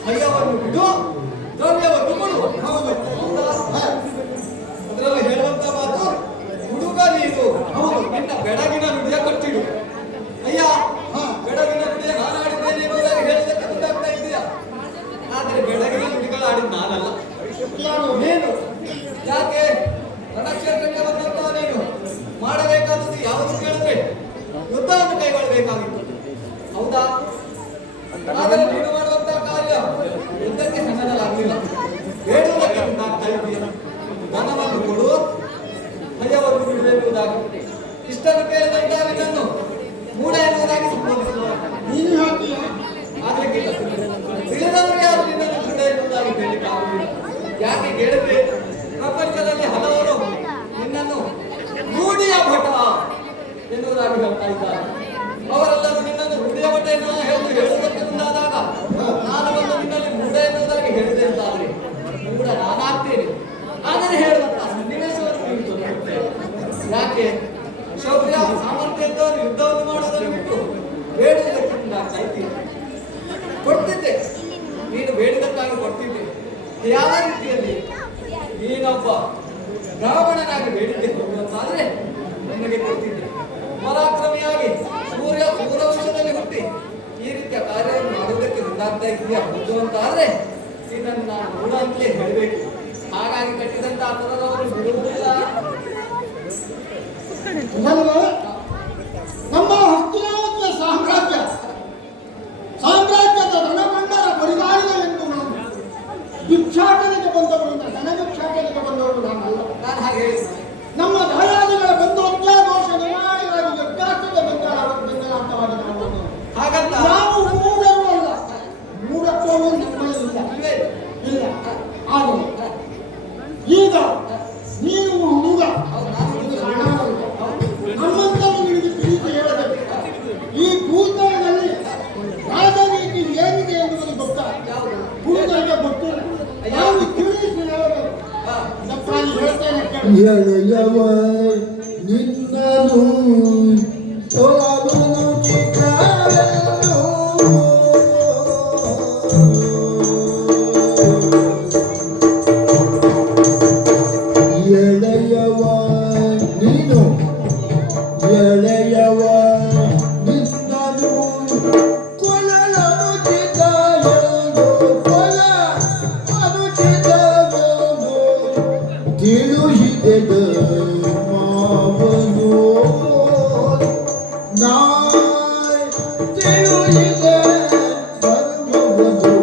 ಭಯವನ್ನು ಬಿಡು, ದ್ರವ್ಯವನ್ನು ಕೊಡು. ಅದರಲ್ಲಿ ಹೇಳುವಂತ ಮಾತು, ಹುಡುಗ ನೀನು ನಿನ್ನ ಬೆಡಗಿನ ನುಡಿಯ ಕಟ್ಟಿಡು. ಅಯ್ಯ, ಬೆಡಗಿನ ನುಡಿಯ ನಾನು ಆಡಿದ್ದೇನೆ ಎನ್ನುವುದಾಗಿ ಹೇಳಿದಕ್ಕೆ ಮುಂದಾಗ್ತಾ ಇದೆಯಾ? ಆದರೆ ಬೆಡಗಿನ ನುಡಿಗಳು ಆಡಿದ ನಾನಲ್ಲ, ನೀನು. ಯಾಕೆ ರಣಕ್ಷೇತ್ರಕ್ಕೆ ಬಂದಂತ ನೀನು ಮಾಡಬೇಕಾದದ್ದು ಯಾವುದು ಕೇಳಿದ್ರೆ ಯುದ್ಧವನ್ನು ಕೈಗೊಳ್ಳಬೇಕಾಗಿತ್ತು, ಹೌದಾ? ಆದರೆ ನೀನು ಮಾಡುವಂತಹ ಕಾರ್ಯ ಯುದ್ಧಕ್ಕೆ ಸನ್ನದ್ಧಲಾಗಲಿಲ್ಲ. ಬೇಡುವುದಕ್ಕೆ ಮುಂದಾಗ್ತಾ ಇದೆಯಾ? ಧನವನ್ನು ಕೊಡು, ಭಯವನ್ನು ಬಿಡಬೇಕುದಾಗಿ ಇಷ್ಟನ್ನು ಕೇಳಿದಂತಹ ನಿನ್ನನ್ನು ಮೂಢ ಎನ್ನುವುದಾಗಿ ಸಂಬೋಧಿಸುವ ನೀನು ಹೇಳ್ತೀಯ. ಆಗ್ಲಿಕ್ಕಿಲ್ಲ. ತಿಳಿದವರು ಯಾರು ನಿನ್ನನ್ನು ಮೂಢ ಎನ್ನುವುದಾಗಿ ಹೇಳಲಿಕ್ಕಾಗುವುದಿಲ್ಲ. ಯಾಕೆ ಕೇಳಿದ್ರೆ ಪ್ರಪಂಚದಲ್ಲಿ ಹಲವರು ನಿನ್ನನ್ನು ರೂಢಿಯ ಭಟ ಎನ್ನುವುದಾಗಿ ಹೇಳ್ತಾ ಇದ್ದಾರೆ. ಅವರೆಲ್ಲರೂ ನಿನ್ನನ್ನು ರೂಢಿಯ ಭಟ ಹೇಳುವುದಕ್ಕೆ ಮುಂದಾದಾಗ ನಾನು ಒಂದು ನಿನ್ನಲ್ಲಿ ಮೂಢ ಎನ್ನುವುದಾಗಿ ಹೇಳಿದೆ ಅಂತಾದ್ರೆ ಮೂಢ ನಾನಾಗ್ತೇನೆ. ಆದರೆ ಹೇಳುವಂತಹ ಸನ್ನಿವೇಶವನ್ನು ನೀವು ತೋರಿಸುತ್ತೇವೆ. ಯಾಕೆ ಶೌರ್ಯ ಸಾಮರ್ಥ್ಯ ಇದ್ದವರು ಯುದ್ಧವನ್ನು ಮಾಡೋದನ್ನು ಬಿಟ್ಟು ಬೇಡುವುದಕ್ಕೆ ಮುಂದಾಗ್ತಾ ಇದ್ದೀರಿ. ಕೊಡ್ತೇನೆ ಯಾವ ರೀತಿಯಲ್ಲಿ ನೀನೊಬ್ಬ ಬ್ರಾಹ್ಮಣನಾಗಿ ಬೇಡಿಕೆ ಹೋಗುವಂತಾದ್ರೆ ನಿನಗೆ ಕೊಡ್ತಿದ್ದೆ. ಪರಾಕ್ರಮಿಯಾಗಿ ಸೂರ್ಯವಂಶದಲ್ಲಿ ಹುಟ್ಟಿ ಈ ರೀತಿಯ ಕಾರ್ಯವನ್ನು ಮಾಡುವುದಕ್ಕೆ ಮುಂದಾಗ್ತಾ ಇದೆಯಾ ಹೌದು ಅಂತ ಆದ್ರೆ ಇದನ್ನು ನಾನು ನೋಡ ಅಂತಲೇ ಹೇಳಬೇಕು. ಹಾಗಾಗಿ ಕಟ್ಟಿದಂತ ಪದರವರು ಬಿಡುವುದಿಲ್ಲ. ನಮ್ಮ ಹಸ್ತಿನಾವತಿಯ ಸಾಮ್ರಾಜ್ಯದ ರಣಭಂಡಾರ ಬರಿದಾಳಿದವೆಂದು ನಾನು ಭಿಕ್ಷಾಟನೆಗೆ ಬಂದವರಿಂದ ಧನಭಿಕ್ಷಾಟನೆಗೆ ಬಂದವರು ನಾನಲ್ಲ. ನಾನು ಹಾಗೆ ಹೇಳಿದ್ದೆ. ನಮ್ಮ ದಾಯಾದಿಗಳ ಬಂದು ಅತ್ಯಾದೋಷ ನಿವಾರಣೆಗಾಗಿ ಯಜ್ಞಾರ್ಥದ ಬೆಂಗಲಾಂತವಾಗಿ ನಾವು ಬಂದವರು. ಹಾಗಂತ ನಾವು ಮೂಢರು ಅಲ್ಲ, ಮೂಢತ್ವವು ನಮ್ಮಲ್ಲಿ ಇಲ್ಲ. ಆದರೆ ಈಗ ನೀನು ಹುಡುಗ ನಮ್ಮಂತವು ನಿನಗೆ ತಿಳಿದು ಹೇಳಬೇಕು. ಈ ಭೂತಳದಲ್ಲಿ ರಾಜನೀತಿ ಏನಿದೆ ಎನ್ನುವುದು ಗೊತ್ತಾಗ ಹುಡುಗರಿಗೆ ಗೊತ್ತಿಲ್ಲ. ನಾವು ತಿಳಿಸಿ ಹೇಳಬೇಕು. ಅದಕ್ಕಾಗಿ ಹೇಳ್ತೇನೆ ಕೇಳಿ. ಎಳೆಯವ ನಿನ್ನನು ತೊಲಗನು ಚಿತ್ರವೆಂದು ಎಳೆಯವ ನೀನು ಎಳೆಯವ ನಿನ್ನನು ಕೊಲಲನು ಚಿತ್ತ ಎಂದು ಕೊಲ ಅನುಚಿತವೆಂದು ತಿಳಿಸಿದೆ ಮಾವನು ನಾ ತಿಳಿಸಿದೆ ಧರ್ಮವನು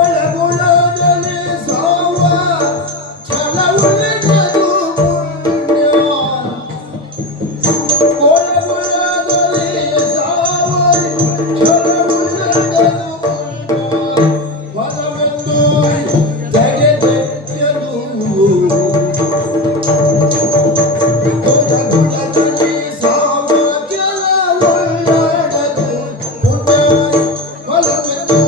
ಒಳಗೊಳಗಲಿ ಸಾವ ಛಲವುಳ್ಳದು ಪುಣ್ಯ ಒಳಗೊಳಗಲಿ ಸಾವ ಛಲವುಳ್ಳದು ಪುಣ್ಯ ಪದವನ್ನು ತೆಗೆದೆಚ್ಚದು ಒಳಗೊಳಗಲಿ ಸಾವ ಛಲವುಳ್ಳದು ಪುಣ್ಯ ಪದವನ್ನು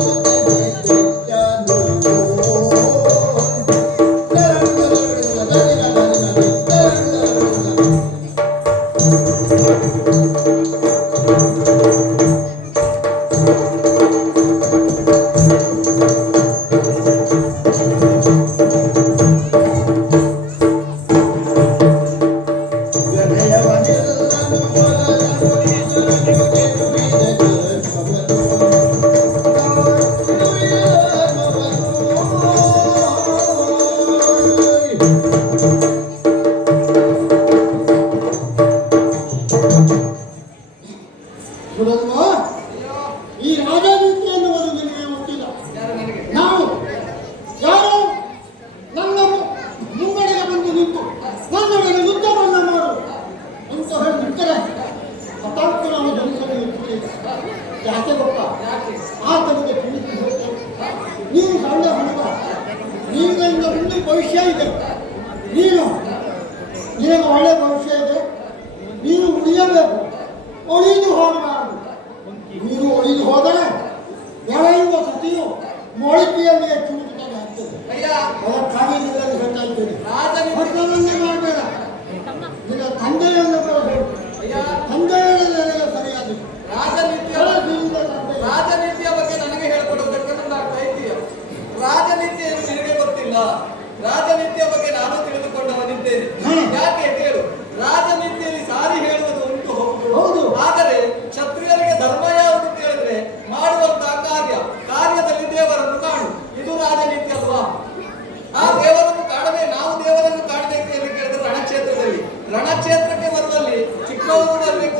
ಸುರಲ್ವಾ? ಈ ರಾಜನೀತಿ ಎನ್ನುವುದು ನಿನಗೆ ಗೊತ್ತಿಲ್ಲ. ಯಾರು ನನಗೆ ನಾವು ಯಾರು ನನ್ನ ಮುಂಗಡೆಗೆ ಬಂದು ನಿಂತು ನನ್ನೊಡನೆ ಯುದ್ಧವನ್ನು ಮಾಡು ಅಂತ ಹೇಳಿ ನಿಂತರೆ ಹಠಾತ್ ನಾವು ಜನಿಸಲು ನಿಂತಿದ್ದೇವೆ. ಯಾಕೆ ಗೊತ್ತಾ? ಯಾಕೆ ಆತನಿಗೆ ತಿಳಿಸಿ ಹೇಳ್ತೇನೆ. ನೀನು ಸಣ್ಣ ಹುಡುಗ, ನಿನ್ನಿಂದ ಮುಂದೆ ಭವಿಷ್ಯ ಇದೆ. ನಿನಗೆ ಒಳ್ಳೆ ಭವಿಷ್ಯ ಇದೆ. ನೀನು ಉಳಿಯಬೇಕು, ಒಳಿದು ಹೋಗಬಾರದು. ನೀನು ಒಳಿದು ಹೋದರೆ ಬೆಳೆಯುವ ಸತಿಯು ಮೊಳಕೆಯಲ್ಲಿಯೇ ಚೂಟುತ್ತದೆ ಆಗ್ತದೆ. ಅಯ್ಯ ಅದಕ್ಕಾಗಿ ನಿನ್ನಲ್ಲಿ ಹೇಳ್ತಾ ಇದ್ದೇನೆ, ರಾಜನೀತಿ ಭದ್ರವನ್ನೇ ಮಾಡಬೇಡ. ನಿನ್ನ ತಂದೆಯನ್ನು ಕಳಿಸು. ಅಯ್ಯ ತಂದೆಯನ್ನು ನನಗೆ ಸರಿಯಾದ ರಾಜನೀತಿಯ ಬಗ್ಗೆ ನನಗೆ ಹೇಳ್ಕೊಡೋದಕ್ಕೆ ಮುಂದಾಗ್ತಾ ಇದೀಯ. ರಾಜನೀತಿಯನ್ನು ನಿನಗೆ ಗೊತ್ತಿಲ್ಲ. ರಾಜನೀತಿಯ ಬಗ್ಗೆ ನಾನು ತಿಳಿದುಕೊಂಡವನಿದ್ದೇನೆ. ಯಾಕೆ ಕೇಳು, ರಾಜನೀತಿಯಲ್ಲಿ ಸಾರಿ ಹೇಳುವುದು ಉಂಟು ಹೌದು. ಆದರೆ ಕ್ಷತ್ರಿಯರಿಗೆ ಧರ್ಮ ಯಾವುದು ಕೇಳಿದ್ರೆ ಮಾಡುವಂತಹ ಕಾರ್ಯದಲ್ಲಿ ದೇವರನ್ನು ಕಾಣು. ಇದು ರಾಜನೀತಿ ಅಲ್ವಾ? ಆ ದೇವರನ್ನು ಕಾಣದೆ ನಾವು ದೇವರನ್ನು ಕಾಣಬೇಕು ಎಂದು ಕೇಳಿದ್ರೆ ರಣಕ್ಷೇತ್ರದಲ್ಲಿ ರಣಕ್ಷೇತ್ರಕ್ಕೆ ಬರುವಲ್ಲಿ ಚಿಕ್ಕವರು ಬರಬೇಕು,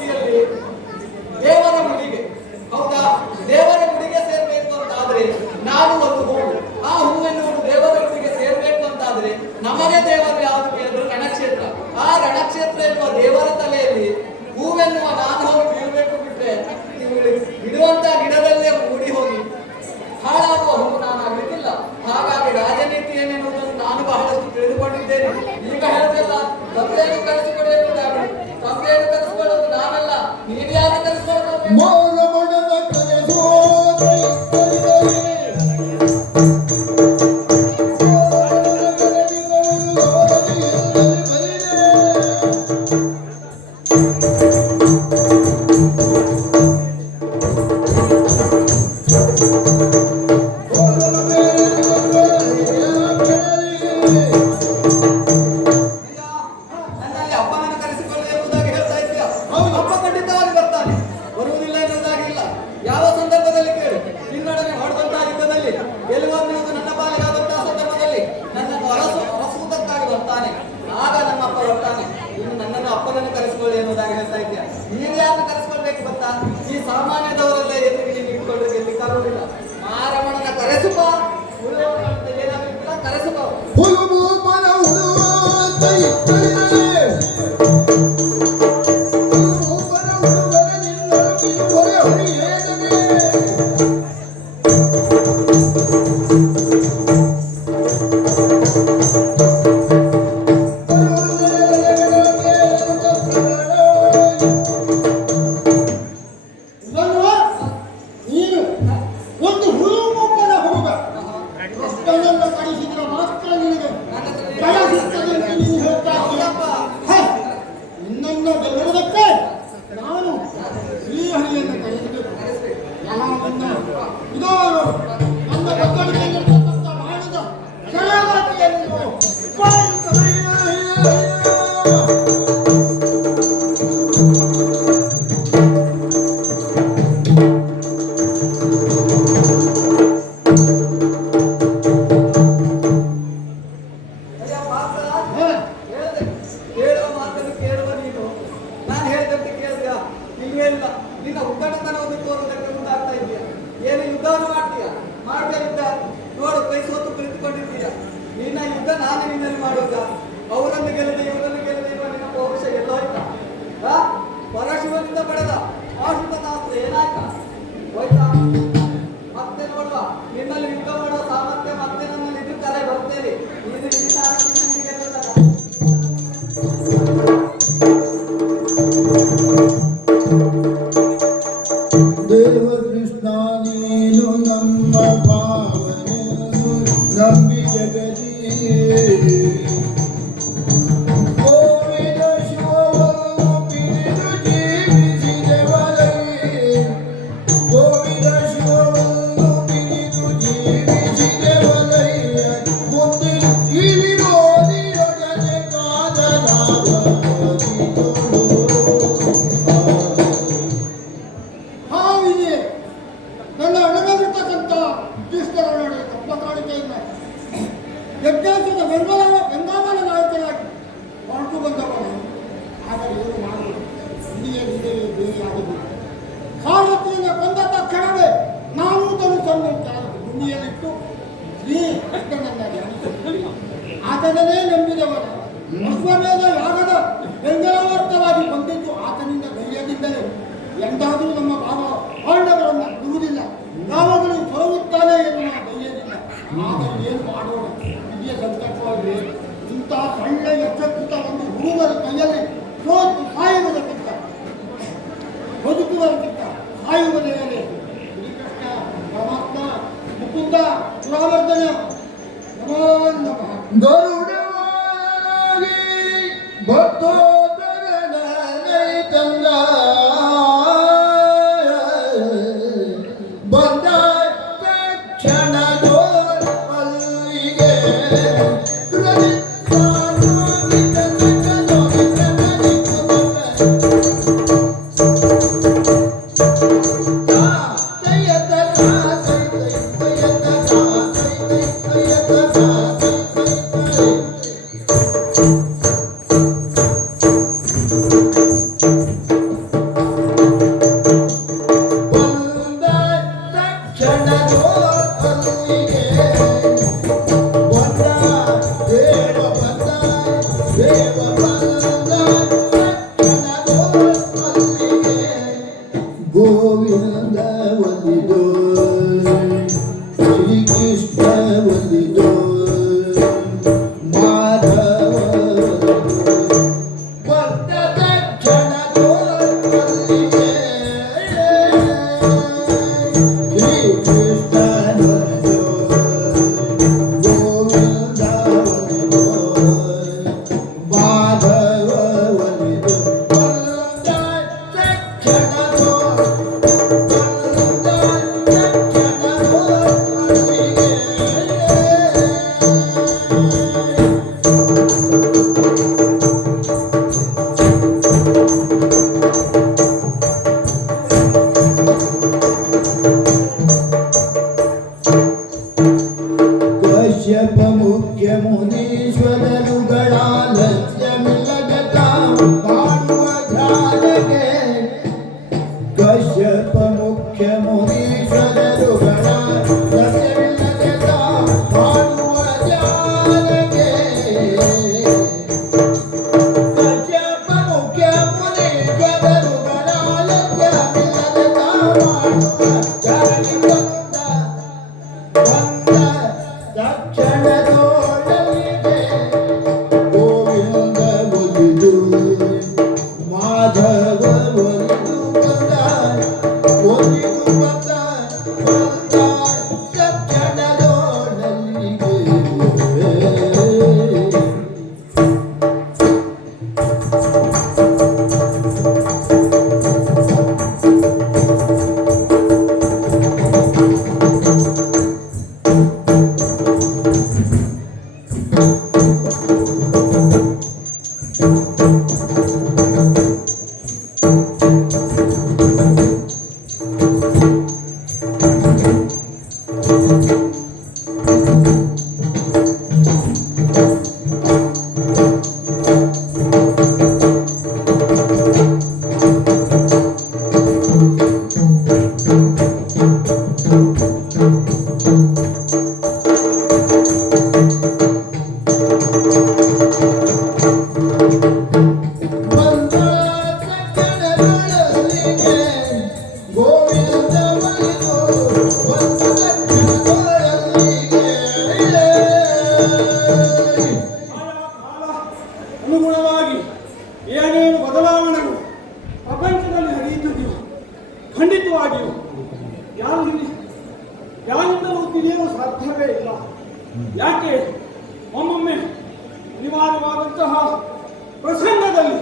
ಬುದ್ಧಿಯಲ್ಲಿ ದೇವರ ಗುಡಿಗೆ, ಹೌದಾ, ದೇವರ ಗುಡಿಗೆ ಸೇರ್ಬೇಕು ಅಂತಾದ್ರೆ ನಾನು ಒಂದು ಹೂವು, ಆ ಹೂವೆನ್ನುವುದು ದೇವರ ಗುಡಿಗೆ ಸೇರ್ಬೇಕು ಅಂತಾದ್ರೆ ನಮಗೆ ದೇವರು ಯಾವುದು ಕೇಳಿದ್ರು ರಣಕ್ಷೇತ್ರ. ಆ ರಣಕ್ಷೇತ್ರ ಎನ್ನುವ ದೇವರ ತಲೆಯಲ್ಲಿ ಹೂವೆನ್ನುವ ನಾನು ಹೋಗಿ ಬೀಳ್ಬೇಕು ಬಿಟ್ರೆ ನೀವು ಬಿಡುವಂತ ಗಿಡದಲ್ಲೇ ಮೂಡಿ ಹೋಗಿ ಹಾಳಾಗುವ ಹೂವು ನಾನು ಆಗ್ಲಿಕ್ಕಿಲ್ಲ. ಹಾಗಾಗಿ ರಾಜನೀತಿ ಏನೆನ್ನುವುದನ್ನು ನಾನು ಬಹಳಷ್ಟು ತಿಳಿದುಕೊಂಡಿದ್ದೇನೆ. ಈಗ ಹೇಳಿದ್ರಲ್ಲ, ತಂದೆಯನ್ನು ಕರೆಸಿಕೊಡಿ ಎನ್ನುವುದಾಗಿ, ತಂದೆಯನ್ನು ಕರೆಸಿಕೊಳ್ಳೋದು ನಾನಲ್ಲ, ನೀವ್ಯಾರು ಕರೆಸಿಕೊಳ್ಳೋದು? ಮೌನ ಮೌನದ ಕರೆಸೋದು ಇದ್ದರಿದರೆ. ನನ್ನಲ್ಲಿ ಅಪ್ಪನನ್ನು ಕರೆಸಿಕೊಳ್ಳಿ ಎಂಬುದಾಗಿ ಹೇಳ್ತಾ ಇದ್ದೀಯ. ಅಪ್ಪ ಖಂಡಿತವಾಗಿ ಬರ್ತಾನೆ, ಬರುವುದಿಲ್ಲ ಎನ್ನುವುದಾಗಿಲ್ಲ. ಯಾವ ಸಂದರ್ಭದಲ್ಲಿ ಕೇಳು, ನಿನ್ನೊಡನೆ ಹೊಡೆದಂತಹ ಯುದ್ಧದಲ್ಲಿ ಗೆಲ್ಲುವಂತದ್ದು ನನ್ನ ಪಾಲಿಗಾದಂತಹ ಸಂದರ್ಭದಲ್ಲಿ ನನ್ನನ್ನು ಹೊರಸುವುದಕ್ಕಾಗಿ ಬರ್ತಾನೆ. ಆಗ ನಮ್ಮಪ್ಪ ಬರ್ತಾನೆ. ಇನ್ನು ನನ್ನನ್ನು ಅಪ್ಪನನ್ನು ಕರೆಸಿಕೊಳ್ಳಿ ಎನ್ನುವುದಾಗಿ ಹೇಳ್ತಾ ಇದ್ದೀಯ. ನೀನು ಯಾರನ್ನು ಕರೆಸಿಕೊಳ್ಬೇಕು ಗೊತ್ತಾ? ಈ ಸಾಮಾನ್ಯದವರೆಲ್ಲ ಎದುರಿಗೆ ನಿಂತ್ಕೊಂಡು ಗೆಲ್ಲಿಕ್ಕಾಗುವುದಿಲ್ಲ. ಮಾರಮ್ಮನ ಕರೆಸುವ ಏನಾಗಲಿಲ್ಲ, ಕರೆಸುವ. ಹುಲುಮೂಪನ ಹುಡುವಂತ ಇದ್ದರಿದರೆ. ಹುಲುಮೂಪನ ಹುಡುಗರ ನಿನ್ನೊಳಗಿನ ಹೊರೆ ಹೊರೆಯೇನಗೆ. ಇದಲ್ವಾ? ನೀನು ಒಂದು ಹುಳುಮೂಪನ ಹುಡುಗ, ಕೃಷ್ಣನನ್ನು ಕಳಿಸಿದ್ರೆ ಮಾತ್ರ ನಿನಗೆ ಜಯ ಸಿಗ್ತದೆ ಅಂತ ನೀನು ಹೇಳ್ತಾ ಇದ್ದೀಯ. ಹೇ, ನಿನ್ನನ್ನು ಗೆಲ್ಲುವುದಕ್ಕೆ ನಾನು ಶ್ರೀಹರಿಯನ್ನು ಕರೆಸಬೇಕು. ಯಾವನ್ನ ಇದೋ ನನ್ನ ಬಗ್ಗಡಿಕೆಯಲ್ಲಿರ್ತಕ್ಕಂಥ ಬಾಣದ ಜಯಗಾತಿಯನ್ನು ಅಯ್ಯ ಮಾತ್ರ ಹೇ, ಹೇಳಿದೆ, ಕೇಳುವ ಮಾತನ್ನು ಕೇಳುವ ನೀನು. ನಾನು ಹೇಳಿದಂತೆ ಕೇಳಿದ್ಯಾ? ಇಲ್ವೇ ಇಲ್ಲ. ನಿನ್ನ ಉದ್ದಟತನವನ್ನು ತೋರುವುದಕ್ಕೆ ಮುಂದಾಗ್ತಾ ಇದೆಯಾ? ಏನು ಯುದ್ಧವನ್ನು ಮಾಡ್ತೀಯ? ಮಾಡ್ತೀಯ ಯುದ್ಧ? ನೋಡು, ಕೈ ಸೋತು ಕುಳಿತುಕೊಂಡಿದ್ದೀಯ. ನಿನ್ನ ಯುದ್ಧ ನಾನೇ ನಿನ್ನಲ್ಲಿ ಮಾಡುವಾಗ ಅವರನ್ನು ಗೆಲ್ಲದೆ ಇವರನ್ನು ಗೆಲ್ಲದೆ ಇರುವ ನಿನ್ನ ಪೌರುಷ ಎಲ್ಲೋಯ್ತಾ? ಪರಶಿವನಿಂದ ಪಡೆದ ಆಶುಪತಾಸ್ತ್ರ ಏನಾಯ್ತಾ? ಹೋಯ್ತಾ? ಮತ್ತೆ ನೋಡುವ, ನಿನ್ನಲ್ಲಿ ಯುದ್ಧ ಮಾಡುವ ಸಾಮರ್ಥ್ಯ ಮತ್ತೆ ನನ್ನಲ್ಲಿ ಇದ್ದು ಕರೆ ಬರ್ತೇನೆ. ನೀನು ನಿನ್ನ ಆರೋಗ್ಯ ಗೆಲ್ಲುವುದಲ್ಲ. ದೇವ ಕೃಷ್ಣ ನೀನು ನಮ್ಮ ಭಾವನೆಯನ್ನು ನಂಬಿ ಜಗದಿ. ಗೋವಿಂದ ಶಿವವನ್ನು ಪಿಡಿದು ಜೀವಿಸಿದೆವಲೈ. ಗೋವಿಂದ ಶಿವವನ್ನು ಪಿಡಿದು ಜೀವಿಸಿದೆವಲೈ. ಮುಂದೆ ಇಳಿರೋದಿಯೊಡನೆ ಹಾವಿದೆ ನನ್ನ ಅಣಗಲಿರ್ತಕ್ಕಂಥ ಯುಧಿಷ್ಠರ ನಡುವೆ ತಪ್ಪ ಕಾಣಿಕೆಯಿಂದ ಯಜ್ಞಾಂಶದ ಬೆಂಗಾವಲ ನಾಯಕನಾಗಿ ಹೊರಟು ಬಂದವನು. ಆದರೆ ಏನು ಮಾಡುವುದು, ಇಲ್ಲಿಯೇ ಇದೇ ಬೇರೆಯಾಗಿದೆ. ಸಾರಥಿಯಿಂದ ಕೊಂದ ತಕ್ಷಣವೇ ನಾನು ತನುಸನ್ನು ಭೂಮಿಯಲ್ಲಿಟ್ಟು ಶ್ರೀ ಕೃಷ್ಣನನ್ನ ಧ್ಯಾನಿಸುತ್ತೀನಿ. ಆತನನ್ನೇ ನಂಬಿದವನು. ಅಶ್ವಮೇಧ ಯಾಗದ ಬೆಂಗಳಾವರ್ತವಾಗಿ ಬಂದಿದ್ದು ಆತನಿಂದ ಧೈರ್ಯದಿಂದಲೇ. ಎಂದಾದರೂ ನಮ್ಮ ಪಾಂಡವರನ್ನು ಬಿಡುವುದಿಲ್ಲ, ಯಾವಾಗಲೂ ಸೊರಗುತ್ತಾನೆ ಎನ್ನುವ ಧೈರ್ಯದಿಂದ. ಆದರೆ ಏನು ಮಾಡೋಣ, ವಿಧಿಯ ಸಂಕಲ್ಪವಾಗಿ ಇಂತಹ ಸಣ್ಣ ಯಶಸ್ಕೃತ ಒಂದು ಹುಡುಗರ ಕೈಯಲ್ಲಿ ಸೋತು ಸಾಯುವುದಕ್ಕಿಂತ ಬದುಕುವುದಕ್ಕಿಂತ ಸಾಯುವುದೇ ಶ್ರೀಕೃಷ್ಣ ಪರಮಾತ್ಮ ಮುಕುಂದ ಪುರಾವರ್ಧನ ನಮೋ ನಮಃ. ಗರುಡವಾಗಿ ಭಕ್ತೋದರನ ಖಂಡಿತವಾಗಿಯೂ ಯಾರಿಂದಲೂ ತಿಳಿಯಲು ಸಾಧ್ಯವೇ ಇಲ್ಲ. ಯಾಕೆ ಒಮ್ಮೊಮ್ಮೆ ಅನಿವಾರ್ಯವಾದಂತಹ ಪ್ರಸಂಗದಲ್ಲಿ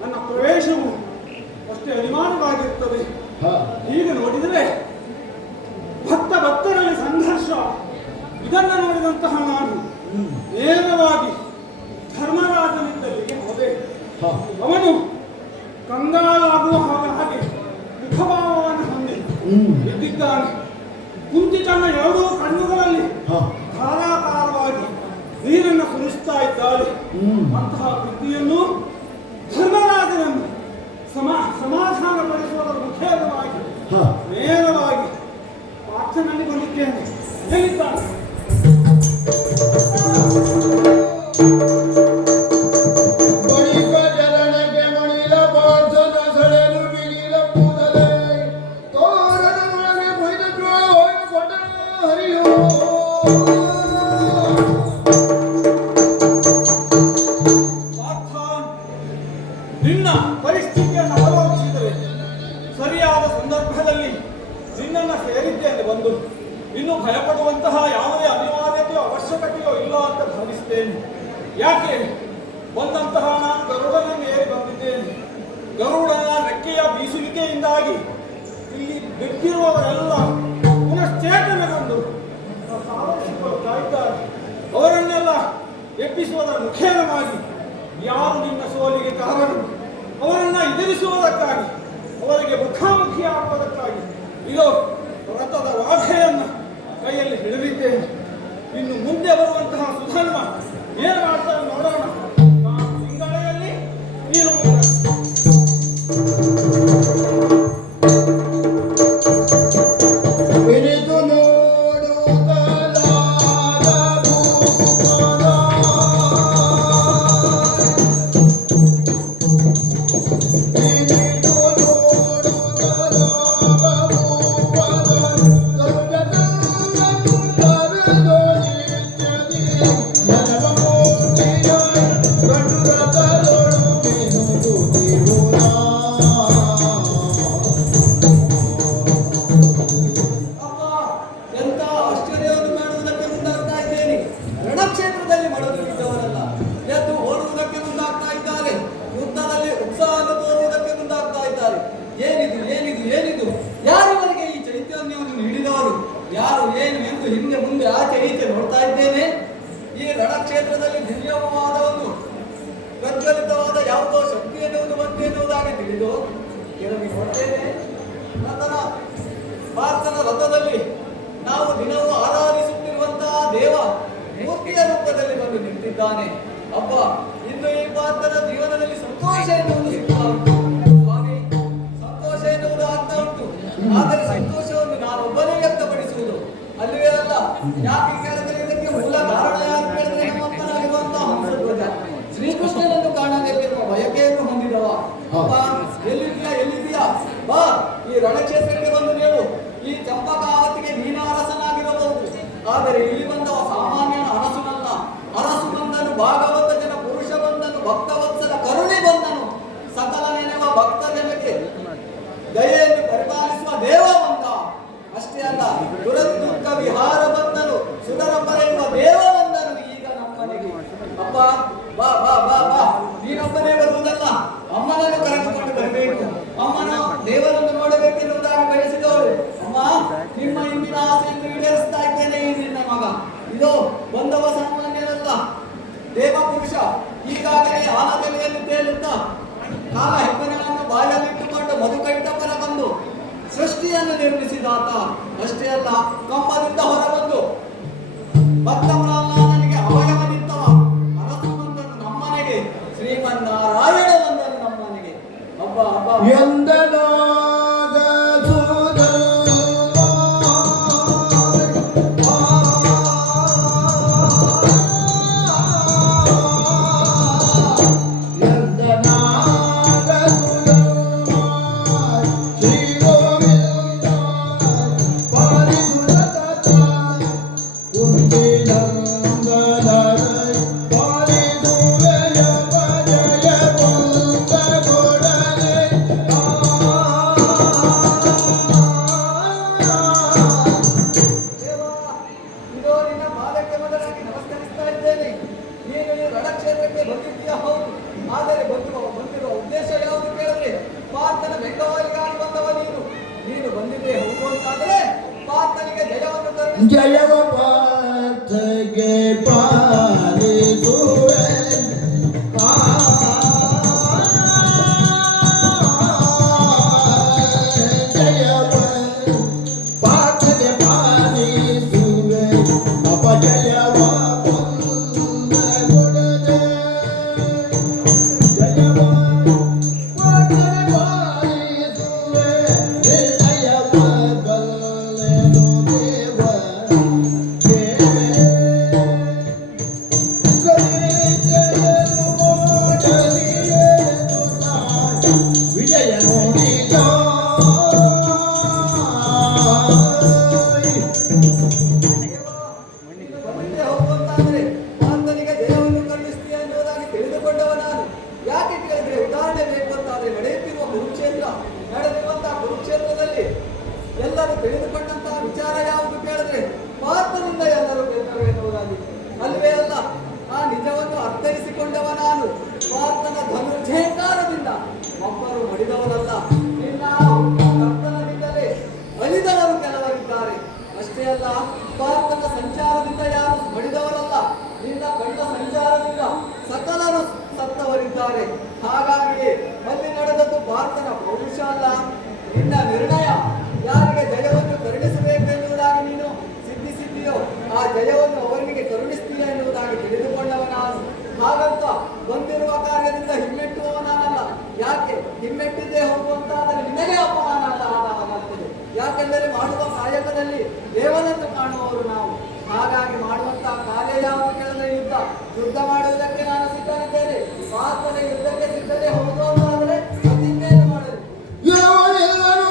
ನನ್ನ ಪ್ರವೇಶವು ಅಷ್ಟೇ ಅನಿವಾರ್ಯವಾಗಿರುತ್ತದೆ. ಈಗ ನೋಡಿದರೆ ಭಕ್ತರಲ್ಲಿ ಸಂಘರ್ಷ, ಇದನ್ನು ನೋಡಿದಂತಹ ನಾನು ನೇರವಾಗಿ ಧರ್ಮರಾಜನಿಂದಲೇ ಹೋದೆ. ಅವನು ಕಂಗಾಲಾಗುವ ಹಾಗೆ ಮುಖಭಾವವನ್ನು ಹೊಂದಿ ಇದ್ದಿದ್ದಾನೆ. ಕುಂತಿತನ ಎರಡೂ ಕಣ್ಣುಗಳಲ್ಲಿ ಧಾರಾಕಾರವಾಗಿ ನೀರನ್ನು ಸುರಿಸ್ತಾ ಇದ್ದಾಳೆ. ಅಂತಹ ಕೃತಿಯನ್ನು ಧರ್ಮರಾಜನನ್ನು ಸಮಾಧಾನ ಪಡಿಸುವುದರ ಮುಖೇನವಾಗಿ ನೇರವಾಗಿ ಪಾರ್ಥನಲ್ಲಿ ಬಂದಿದ್ದೇನೆ. ಹೇಳಿದ್ದಾನೆ, ಬಳಿಕ ಚರಣಕ್ಕೆ ಮಣಿದ ಪಾರ್ಥನ ಸೆಳೆದು ಬಿಗಿದ ಕೂದಲೇ ತೋರಣದ ಒಳಗೆ ಕೊಯ್ದ ದ್ರೋಹವನ್ನು ಕೊಟ್ಟನು ಹರಿಯೋ. ಪಾರ್ಥ, ನಿನ್ನ ಪರಿಸ್ಥಿತಿಯನ್ನು ಅವಲೋಕಿಸಿದರೆ ಸರಿಯಾದ ಸಂದರ್ಭದಲ್ಲಿ ನಿನ್ನನ್ನು ಸೇರಿದ್ದೇನೆ ಬಂದು. ಇನ್ನು ಭಯಪಡುವಂತಹ ಯಾವುದೇ ಅನಿವಾರ್ಯತೆಯೋ ಅವಶ್ಯಕತೆಯೋ ಇಲ್ಲ ಅಂತ ಭಾವಿಸ್ತೇನೆ. ಯಾಕೆ ಬಂದಂತಹ ನಾನು ಗರುಡನನ್ನು ಏರಿ ಬಂದಿದ್ದೇನೆ. ಗರುಡನ ರೆಕ್ಕೆಯ ಬೀಸುವಿಕೆಯಿಂದಾಗಿ ಇಲ್ಲಿ ಬಿದ್ದಿರುವವರೆಲ್ಲ ಪುನಶ್ಚೇತನಗೊಂಡು ಸಾವರಿಸಿಕೊಳ್ತಾ ಇದ್ದಾರೆ. ಅವರನ್ನೆಲ್ಲ ಎಬ್ಬಿಸುವುದರ ಮುಖೇನವಾಗಿ ಯಾರು ನಿನ್ನ ಸೋಲಿಗೆ ಕಾರಣ, ಅವರನ್ನ ಎದುರಿಸುವುದಕ್ಕಾಗಿ, ಅವರಿಗೆ ಮುಖಾಮುಖಿ ಆಗುವುದಕ್ಕಾಗಿ ಇದು ರಥದ ವಾಘೆಯನ್ನು ಕೈಯಲ್ಲಿ ಹಿಡಿದಿದ್ದೇನೆ. ಇನ್ನು ಮುಂದೆ ಬರುವಂತಹ ಸುಧರ್ಮ ಏನು ಮಾಡ್ತಾರೆ ನೋಡೋಣ. ನಾನು ತಿಂಗಳೆಯಲ್ಲಿ ನೀನು ಇಳಿದು ನೋಡುತ್ತಲಾದ ಭೂಪದ. ಇಳಿದು ನೋಡುತ್ತಲಾದ ಭೂಪದ. ಗರುಡನನ್ನು ಕರೆದು ನಿತ್ಯದಿ ನನವ ಮೂರ್ತಿಯ ಗರುಡದೊಳು ಮಿನುಗು ತಿರುಳ. ಅಪ್ಪ, ಎಂತ ಆಶ್ಚರ್ಯವನ್ನು ಮಾಡುವುದಕ್ಕೆ ಮುಂದಾಗ್ತಾ ಇದ್ದೇನೆ. ರಣಕ್ಷೇತ್ರದಲ್ಲಿ ಮಡಗಿದ್ದವರಲ್ಲ, ಎದ್ದು ಓಡುವುದಕ್ಕೆ ಮುಂದಾಗ್ತಾ ಇದ್ದಾರೆ. ಯುದ್ಧದಲ್ಲಿ ಉತ್ಸಾಹವನ್ನು ತೋರುವುದಕ್ಕೆ ಮುಂದಾಗ್ತಾ ಇದ್ದಾರೆ. ಏನಿದು ಏನಿದು ಏನಿದು? ಯಾರಿವರಿಗೆ ಈ ಚೈತನ್ಯವನ್ನು ನೀಡಿದವರು? ಯಾರು ಏನು ಎಂದು ಹಿಂದೆ ಮುಂದೆ ಆಚೆ ಈಚೆ ನೋಡ್ತಾ ಇದ್ದೇನೆ. ಈ ರಣಕ್ಷೇತ್ರದಲ್ಲಿ ದಿವ್ಯವಾದ ಒಂದು ಪ್ರಜ್ವಲಿತವಾದ ಯಾವುದೋ ಶಕ್ತಿ ಎನ್ನುವುದು ಬಂತು ಎನ್ನುವುದಾಗಿ ತಿಳಿದು ಕೆಳಗೆ ನೋಡ್ತೇನೆ. ನಂತರ ಪಾರ್ಥನ ರಥದಲ್ಲಿ ನಾವು ದಿನವೂ ಆರಾಧಿಸುತ್ತಿರುವಂತಹ ದೇವ ಮೂರ್ತಿಯ ರೂಪದಲ್ಲಿ ಬಂದು ನಿಂತಿದ್ದಾನೆ. ಅಬ್ಬ, ಇನ್ನು ಈ ಪಾರ್ಥನ ಜೀವನದಲ್ಲಿ ಸಂತೋಷ ಎನ್ನುವುದು ಸಿಗ್ತಾ ಉಂಟು. ಸ್ವಾಮಿ, ಸಂತೋಷ ಎನ್ನುವುದು ಆಗ್ತಾ ಉಂಟು. ಆದರೆ ಸಂತೋಷವನ್ನು ನಾನೊಬ್ಬನೇ ವ್ಯಕ್ತಪಡಿಸುವುದು ಅಲ್ಲಿವೇ ಅಲ್ಲ. ಯಾಕೆ ಕೇಳಿದರೆ ಇದಕ್ಕೆ ಮೂಲ ಕಾರಣ ಯಾರು ಕೇಳಿದರೆ ನಮ್ಮಪ್ಪನಾಗಿರುವಂತಹ ಹಂಸಧ್ವಜ ಶ್ರೀಕೃಷ್ಣನನ್ನು ಕಾಣಬೇಕೆನ್ನುವ ಬಯಕೆಯನ್ನು ಹೊಂದಿದವ. ಅಪ್ಪ, ಎಲ್ಲಿದೆಯಾ? ಬಾ, ಈ ರಣಕ್ಷೇತ್ರಕ್ಕೆ ಬಂದು ನೀವು. ಈ ಚಂಪಕಾವತಿಗೆ ನೀನ ಅರಸನಾಗಿರಬಹುದು, ಆದರೆ ಇಲ್ಲಿ ಬಂದವ ಸಾಮಾನ್ಯನ ಅರಸನಲ್ಲ. ಅರಸು ಬಂದನು, ಭಾಗವತ ಜನ ಪುರುಷ ಬಂದನು, ಭಕ್ತವತ್ಸಲ ಕರುಣೆ ಬಂದನು, ಸಕಲ ನೆನೆವ ಭಕ್ತ ಜನಕ್ಕೆ ದಯೆಯನ್ನು ಪರಿಪಾಲಿಸುವ ದೇವ ಬಂದ. ಅಷ್ಟೇ ಅಲ್ಲ, ದುರದುಃಖ ವಿಹಾರ ಬಂದನು, ಸುಧರ ಪರೆಯುವ ದೇವ ಬಂದನು ಈಗ ನಮ್ಮನೆಗೆ. ಅಪ್ಪ, ಬಾ ಬಾ ಬಾ ಬಾ, ನೀನೊಬ್ಬನೇ ಬರುವುದಲ್ಲ, ಅಮ್ಮನನ್ನು ಕರೆದುಕೊಂಡು ಬರಬೇಕು. ಅಮ್ಮನ ದೇವರನ್ನು ನೋಡಬೇಕೆನ್ನುವುದಾಗಿ ಬಯಸಿದವಳು. ಅಮ್ಮ, ನಿಮ್ಮ ಇಂದಿನ ಆಸೆಯನ್ನು ಈಡೇರಿಸ್ತಾ ಇದ್ದೇನೆ. ಈ ನಿನ್ನ ಮಗ ಇದು ಬಂದವ ಸಾಮಾನ್ಯನಲ್ಲ, ದೇವ ಪುರುಷ. ಈಗಾಗಲೇ ಆಲದೆಲೆಯಲ್ಲಿ ತೇಲುತ್ತಾ ಕಾಲ ಹೆಬ್ಬೆರಳನ್ನು ಬಾಯಲ್ಲಿಟ್ಟುಕೊಂಡು ಮಧುಕೈಟಪ್ಪನ ಬಂದು ಸೃಷ್ಟಿಯನ್ನು ನಿರ್ಮಿಸಿದಾತ. ಅಷ್ಟೇ ಅಲ್ಲ, ಕಂಬದಿಂದ ಹೊರಬಂದು ಭಕ್ತಮೃಹ್ಲಾದನಿಗೆ ಅಭಯವನಿತ್ತವ. ಅರಸು ಬಂದನು ನಮ್ಮನೆಗೆ, ಶ್ರೀಮನ್ನಾರಾಯಣ ಬಂದನು ನಮ್ಮನೆಗೆ. ಹಬ್ಬ ಹಬ್ಬ ಎಂದನಾಗ ಸುಧರ್ಮ. ಎಂದನಾಗ ಸುಧರ್ಮ. ಶ್ರೀ ಗೋವಿಂದ ಪಾರಿಸುರತ ಉಂದಿನಂದನರೈ ಪಾರಿಸುವೆಯ ಭಜಯ ಕೊಂದ ಕೊಡನೆ. ಆ ಜಯವ ಪಾರ್ಥಗೆ ಪಾಲಿಸುವೆ ಜಯವ ಪಾರ್ಥಗೆ ಪಾಲಿಸುವೆ ಅಪಜಯವ ಕೊಂದಗೊಡದೆ ಜಯವ ಪಾರ್ಥಗೆ ಪಾಲಿಸುವೆ ಜಯವ ಬಲ್ಲೆನು ದೇವ ವಿಜಯ ನೋಡಿದ ಮುಂದೆ ಹೋಗುವಂತಾದ್ರೆ ಆತನಿಗೆ ಜಯವನ್ನು ಕರುಣಿಸ್ತೀಯ ಎನ್ನುವುದಾಗಿ ತಿಳಿದುಕೊಂಡವ ನಾನು. ಯಾಕೆ ಕೇಳಿದ್ರೆ ಉದಾಹರಣೆ ಬೇಕು ಅಂತಾದ್ರೆ ನಡೆಯುತ್ತಿರುವ ಕುರುಕ್ಷೇತ್ರ, ನಡೆದಿರುವಂತಹ ಕುರುಕ್ಷೇತ್ರದಲ್ಲಿ ಎಲ್ಲರೂ ತಿಳಿದುಕೊಂಡಂತಹ ವಿಚಾರ ಯಾವುದು ಕೇಳಿದ್ರೆ ಪಾರ್ಥನಿಂದ ಎಲ್ಲರೂ ಗೆಲ್ಲರು ಎನ್ನುವುದಾಗಿ ಅಲ್ವೇ ಅಲ್ಲ. ಆ ನಿಜವನ್ನು ಅರ್ಥೈಸಿಕೊಂಡವ ನಾನು. ಪಾರ್ಥನ ಧನುರ್ಜೇಂಕಾರದಿಂದ ಒಬ್ಬರು ಮಡಿದವರಲ್ಲ, ನಿನ್ನ ಕರ್ತನದಿಂದಲೇ ಅಳಿದವರು ಕೆಲವರಿದ್ದಾರೆ. ಅಷ್ಟೇ ಅಲ್ಲ, ಪಾರ್ಥನ ಸಂಚಾರದಿಂದ ಯಾರು ಮಡಿದವರಲ್ಲ, ನಿನ್ನ ಕಂಡ ಸಂಚಾರದಿಂದ ಸಕಲರು ಸತ್ತವರಿದ್ದಾರೆ. ಹಾಗಾಗಿ ಅಲ್ಲಿ ನಡೆದದ್ದು ಪಾರ್ಥನ ಪೌರುಷ ಅಲ್ಲ, ನಿನ್ನ ನಿರ್ಣಯ. ಯಾರಿಗೆ ಜಯವನ್ನು ಕರುಣಿಸಬೇಕೆನ್ನುವುದಾಗಿ ನೀನು ಸಿದ್ಧಿಸಿದ್ದೀಯೋ ಆ ಜಯವನ್ನು ಅವರಿಗೆ ಕರುಣಿಸ್ತೀಯ ಎನ್ನುವುದಾಗಿ ತಿಳಿದುಕೊಂಡವ ನಾನು. ಹಾಗಂತ ಬಂದಿರುವ ಕಾರ್ಯದಿಂದ ಹಿಮ್ಮೆಟ್ಟುವವ ನಾನಲ್ಲ. ಯಾಕೆ ಹಿಮ್ಮೆಟ್ಟಿದ್ದೇ ಹೋಗುವಂತಾದರೆ ನಿನಗೆ ಅಪಮಾನ ಆದ ಹಾಗಾಗ್ತದೆ. ಯಾಕೆಂದರೆ ಮಾಡುವ ಕಾಯಕದಲ್ಲಿ ದೇವನನ್ನು ಕಾಣುವವರು ನಾವು. ಹಾಗಾಗಿ ಮಾಡುವಂತಹ ಕಾರ್ಯ ಯಾವುದು ಕೇಳಿದ್ರೆ ಯುದ್ಧ ಮಾಡುವುದಕ್ಕೆ ನಾನು ಸಿದ್ಧನಿದ್ದೇನೆ. ಪಾರ್ಥನ ಯುದ್ಧಕ್ಕೆ ಸಿದ್ಧತೆ ಹೋಗುವಂತಾದರೆ ಮತ್ತಿನ್ನೇನು ಮಾಡಲು? ಯಾವನೆಲ್ಲರೂ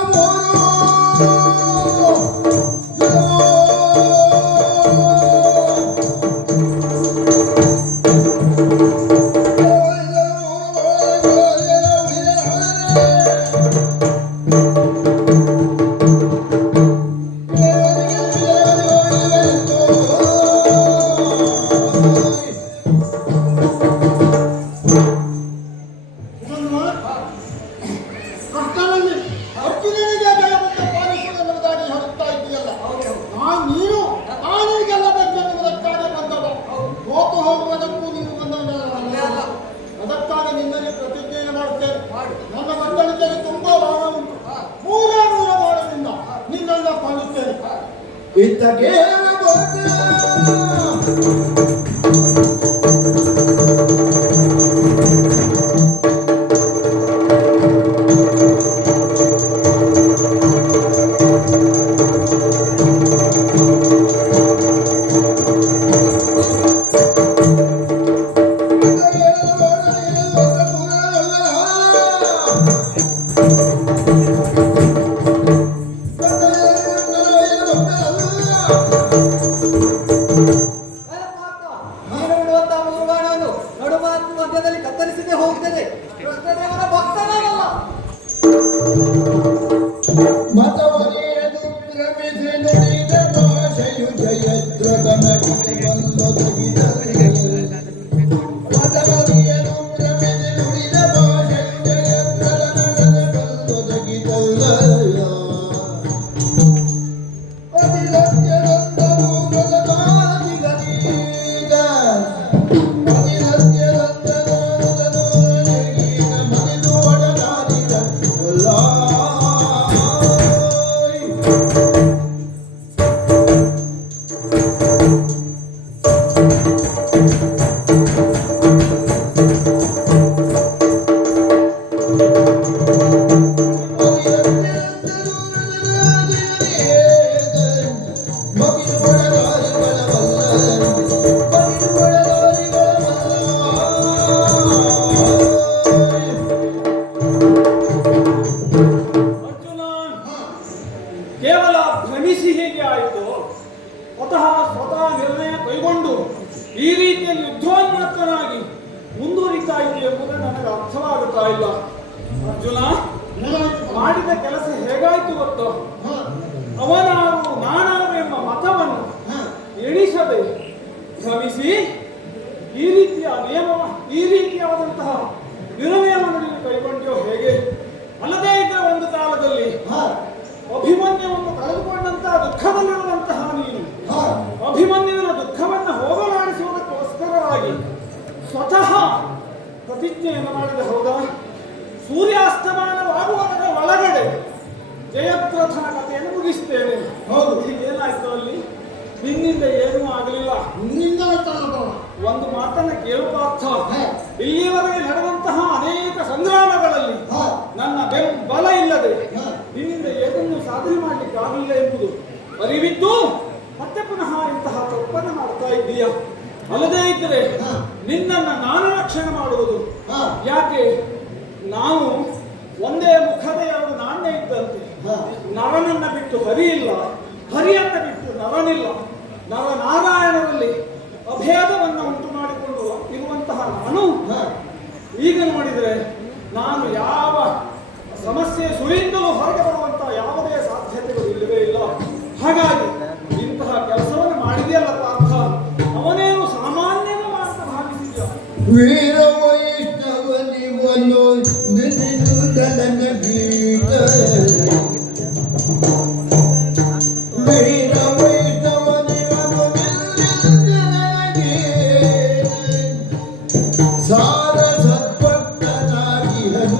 ಕರ್ತನಲ್ಲಿ ಅರ್ಜುನನಿಗೆ ಜಯವನ್ನು ಪಾಲಿಸುವುದೆನ್ನುವುದಾಗಿ ಹೇಳುತ್ತಾ ಇದೆಯಲ್ಲ, ನೀನು ನಾನೇ ಗೆಲ್ಲಬೇಕೆನ್ನುವುದಕ್ಕಾಗಿ ಬಂದವ. ಸೋತು ಹೋಗುವುದಕ್ಕೂ ನೀನು ಬಂದವನಲ್ಲ. ಅದಕ್ಕಾಗಿ ನಿನ್ನಲ್ಲಿ ಪ್ರತಿಜ್ಞೆಯನ್ನು ಮಾಡುತ್ತೇನೆ. ನನ್ನ ಮಂಡಳಿಕೆಯಲ್ಲಿ ತುಂಬಾ ಬಾಣ ಉಂಟು. ಮೂಲ ಬಾಣದಿಂದ ನಿನ್ನನ್ನ ಕೊಲ್ಲುತ್ತೇನೆ. ಇತ್ತಗೆ ನೀನು ಬಿಡುವಂತಹ ಮೂರು ಬಾಣವನ್ನು ನಡುಮಾರ್ಗ ಮಧ್ಯದಲ್ಲಿ ಕತ್ತರಿಸದೆ ಹೋಗುತ್ತದೆ. ಕೃಷ್ಣದೇವರ ಭಕ್ತನಾಗಲ್ಲ. ಮತವರಿಯದು ರಮಿಸಿ ನುಡಿದ ಭಾಷೆಯು ಜಯದ್ರತನ ಬಂದೊದಗಿದರೆ ಮತವರಿಯದು ರಮಿಸಿ ನುಡಿದ ಭಾಷೆಯು ಜಯದ್ರತನ ಬಂದೊದಗಿದಲ್ಲ ಅತಿಸತ್ಯದಂತನು ಗದಗಾದಿಗೀಗ ಅತಿಸತ್ಯದಂತನು ಗದಗಾದಿಗೀಗ ಮನಿದು ಒಡನಾಡಿದ ಎಲ್ಲ ಅರ್ಜುನ, ಕೇವಲ ಭ್ರಮಿಸಿ ಹೇಗೆ ಆಯಿತು? ಸ್ವತಃ ನಿರ್ಣಯ ಕೈಗೊಂಡು ಈ ರೀತಿಯಲ್ಲಿ ಯುದ್ಧೋನ್ಮತ್ತನಾಗಿ ಮುಂದುವರಿತಾ ಇದೆ ಎಂಬುದು ನನಗೆ ಅರ್ಥವಾಗುತ್ತಾ ಇಲ್ಲ. ಅರ್ಜುನ, ಮಾಡಿದ ಕೆಲಸ ಹೇಗಾಯ್ತು ಗೊತ್ತೋ? ಅವನಾರು ನಾನಾರು ಎಂಬ ಮತವನ್ನು ಎಣಿಸದೆ ಶ್ರಮಿಸಿ ಈ ರೀತಿಯಾದಂತಹ ನಿರ್ಣಯವನ್ನು ನೀನು ಕೈಗೊಂಡ್ಯೋ ಹೇಗೆ? ಅಲ್ಲದೇ ಇದ್ದ ಒಂದು ಕಾಲದಲ್ಲಿ ಅಭಿಮನ್ಯವನ್ನು ಕಳೆದುಕೊಂಡಂತಹ ದುಃಖದಲ್ಲಿರುವಂತಹ ನೀನು ಪ್ರತಿಜ್ಞೆಯನ್ನು ಮಾಡಿದೆ ಹೌದಾ? ಸೂರ್ಯಾಸ್ತಮಾನವಾಗುವುದರ ಒಳಗಡೆ ಜಯದ್ರಥನ ಕಥೆಯನ್ನು ಮುಗಿಸ್ತೇನೆ. ಹೌದು. ಏನಾಯ್ತು ಅಲ್ಲಿ? ನಿನ್ನಿಂದ ಏನೂ ಆಗಲಿಲ್ಲ. ನಿನ್ನಿಂದ ಆಯ್ತಲ್ಲ. ಒಂದು ಮಾತನ್ನ ಕೇಳು ಪಾರ್ಥ. ಹಾ. ಇಲ್ಲಿಯವರೆಗೆ ನಡೆದಂತಹ ಅನೇಕ ಸಂಗ್ರಾಮಗಳಲ್ಲಿ ಹಾ. ನನ್ನ ಬೆಂಬಲ ಇಲ್ಲದೆ ಹಾ. ನಿನ್ನಿಂದ ಏನನ್ನು ಸಾಧನೆ ಮಾಡಲಿಕ್ಕೆ ಆಗಲಿಲ್ಲ ಎಂಬುದು ಅರಿವಿದ್ದು ಮತ್ತೆ ಪುನಃ ಇಂತಹ ತಪ್ಪನ್ನು ಮಾಡ್ತಾ ಇದ್ದೀಯ. ಅಲ್ಲದೇ ಇದ್ದರೆ ಹಾ. ನಿನ್ನನ್ನು ನಾನು ರಕ್ಷಣೆ ಮಾಡುವುದು ಹಾ. ಯಾಕೆ? ನಾವು ಒಂದೇ ಮುಖದ ಎರಡು ನಾಣ್ಯ ಇದ್ದಂತೆ. ಹಾ. ನರನನ್ನ ಬಿಟ್ಟು ಹರಿ ಇಲ್ಲ, ಹರಿಯನ್ನ ಬಿಟ್ಟು ನರನಿಲ್ಲ. ನರನಾರಾಯಣರಲ್ಲಿ ಅಭೇದವನ್ನು ಉಂಟು ಮಾಡಿಕೊಂಡು ಇರುವಂತಹ ನಾನು ಹಾ. ಈಗ ನೋಡಿದರೆ ನಾನು ಯಾವ ಸಮಸ್ಯೆ ಸುಳಿಯಿಂದಲೂ ಹೊರಗೆ ಬರುವಂತಹ ಯಾವುದೇ ಸಾಧ್ಯತೆಗಳು ಇಲ್ಲವೇ ಇಲ್ಲ. ಹಾಗಾಗಿ ಇಂತಹ ಕೆಲಸವನ್ನು ಮಾಡಿದೆಯಲ್ಲ ಪಾರ್ಥ, ಅವನೇನು ಸಾಮಾನ್ಯನ ಮಾತ್ರ ಭಾವಿಸಿದ್ದ. ವೀರ ವೈಷ್ಣವನಿವನು ನಿನ್ನುದಲನ ಗೀತ ವೀರ ವೈಷ್ಣವನಿವನು ನಿನ್ನುದಲನ ಗೀತ ಸಾರ ಸದ್ಭಕ್ತನಾಗಿಯನು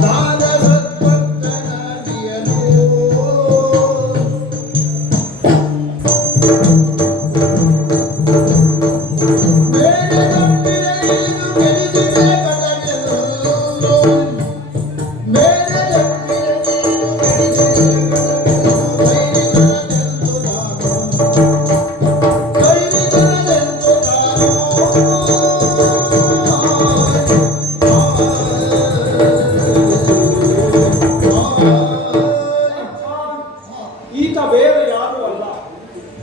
ಸಾರ ಸದ್ಭಕ್ತನಾಗಿಯನು ಈತ ಬೇರೆ ಯಾರು ಅಲ್ಲ,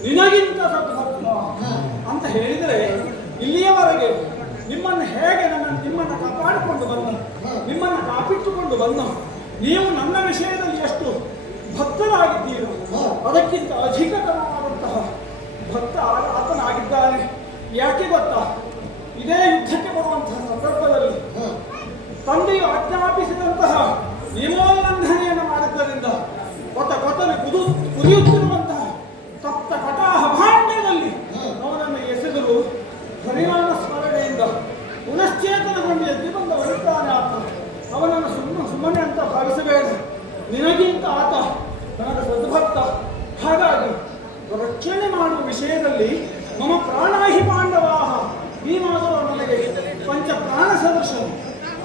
ನಿನಗಿಂತ ಸದ್ಭಕ್ತ ಅಂತ ಹೇಳಿದರೆ ಇಲ್ಲಿಯವರೆಗೆ ನಿಮ್ಮನ್ನು ಹೇಗೆ ನಿಮ್ಮನ್ನು ಕಾಪಾಡಿಕೊಂಡು ಬಂದ, ನಿಮ್ಮನ್ನು ಕಾಪಿಟ್ಟುಕೊಂಡು ಬಂದ, ನೀವು ನನ್ನ ವಿಷಯದಲ್ಲಿ ಎಷ್ಟು ಭಕ್ತರಾಗಿದ್ದೀರೋ ಅದಕ್ಕಿಂತ ಅಧಿಕತರವಾದಂತಹ ಭಕ್ತ ಆತನಾಗಿದ್ದಾನೆ. ಯಾಕೆ ಗೊತ್ತಾ? ಇದೇ ಯುದ್ಧಕ್ಕೆ ಬರುವಂತಹ ಸಂದರ್ಭದಲ್ಲಿ ತಂದೆಯು ಆಜ್ಞಾಪಿಸಿದಂತಹ ನಿಯಮೋಲ್ಲಂಘನೆಯನ್ನು ಮಾಡಿದ್ದರಿಂದ ಕೊತನೆ ಕುದಿಯುತ್ತಿರುವಂತಹ ತಪ್ತ ಕಟಾಹ ಭಾಂಡ್ಯದಲ್ಲಿ ಅವನನ್ನು ಎಸೆದರು. ಹರಿನಾಮ ಸ್ಮರಣೆಯಿಂದ ಪುನಶ್ಚೇತನಗೊಂಡು ಎದ್ದು ಬಂದ ಹೊರತಾನೆ ಆತ. ಅವನನ್ನು ಸುಮ್ಮನೆ ಅಂತ ಭಾವಿಸಬೇಡ. ನಿನಗಿಂತ ಆತ ನನಗೆ ಸದ್ಭಕ್ತ. ಹಾಗಾಗಿ ರಕ್ಷಣೆ ಮಾಡುವ ವಿಷಯದಲ್ಲಿ ಮಮ ಪ್ರಾಣಾಹಿ ಪಾಂಡವಾಹ ನೀವಾದರೂ ನನಗೆ ಪಂಚ ಪ್ರಾಣ ಸದೃಶನು.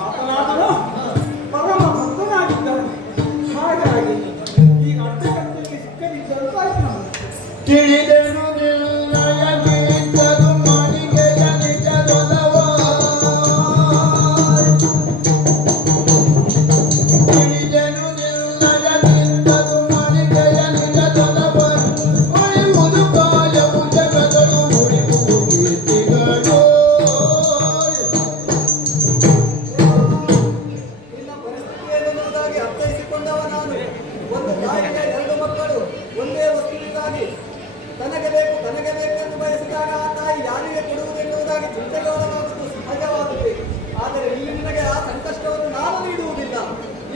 ಆತನಾದರೂ ಪರಮ ಭಕ್ತನಾಗಿದ್ದಾನೆ. ಹಾಗಾಗಿ ಈಗ ಅಡ್ಡಕಟ್ಟೆಗೆ ಸಿಕ್ಕದಿದ್ದಂತಾಯ್ತು ನಾನು. ತಿಳಿದೆನು ನಿನ್ನಯ ಗೀತದು ಮಣಿಗೆಯ ನಿಜದೊಲವ ತಿಳಿದೆನು ನಿನ್ನಯ ಗೀತದು ಮಣಿಗೆಯ ನಿಜದೊಲವ ಉಳಿಯುವುದು ಕಾಯವು ಜಗದಳು ಉಳಿಯುವು ಕೀರ್ತಿಗಳು. ನಿನ್ನ ಪರಿಸ್ಥಿತಿ ಏನೆನ್ನುವುದಾಗಿ ಅರ್ಥೈಸಿಕೊಂಡವ ನಾನು. ಒಂದು ತಾಯಿಗೆ ಎರಡು ಮಕ್ಕಳು ಒಂದೇ ವಸ್ತುವಿಗಾಗಿ ತನಗೆ ಬೇಕೆಂದು ಬಯಸಿದಾಗ ಆ ತಾಯಿ ಯಾರಿಗೆ ಕೊಡುವುದೆನ್ನುವುದಾಗಿ ಚಿಂತೆಗೊಳಗಾಗುವುದು ಸಹಜವಾದುದೇ. ಆದರೆ ಇಲ್ಲಿ ನಿನಗೆ ಆ ಸಂಕಷ್ಟವನ್ನು ನಾನು ನೀಡುವುದಿಲ್ಲ.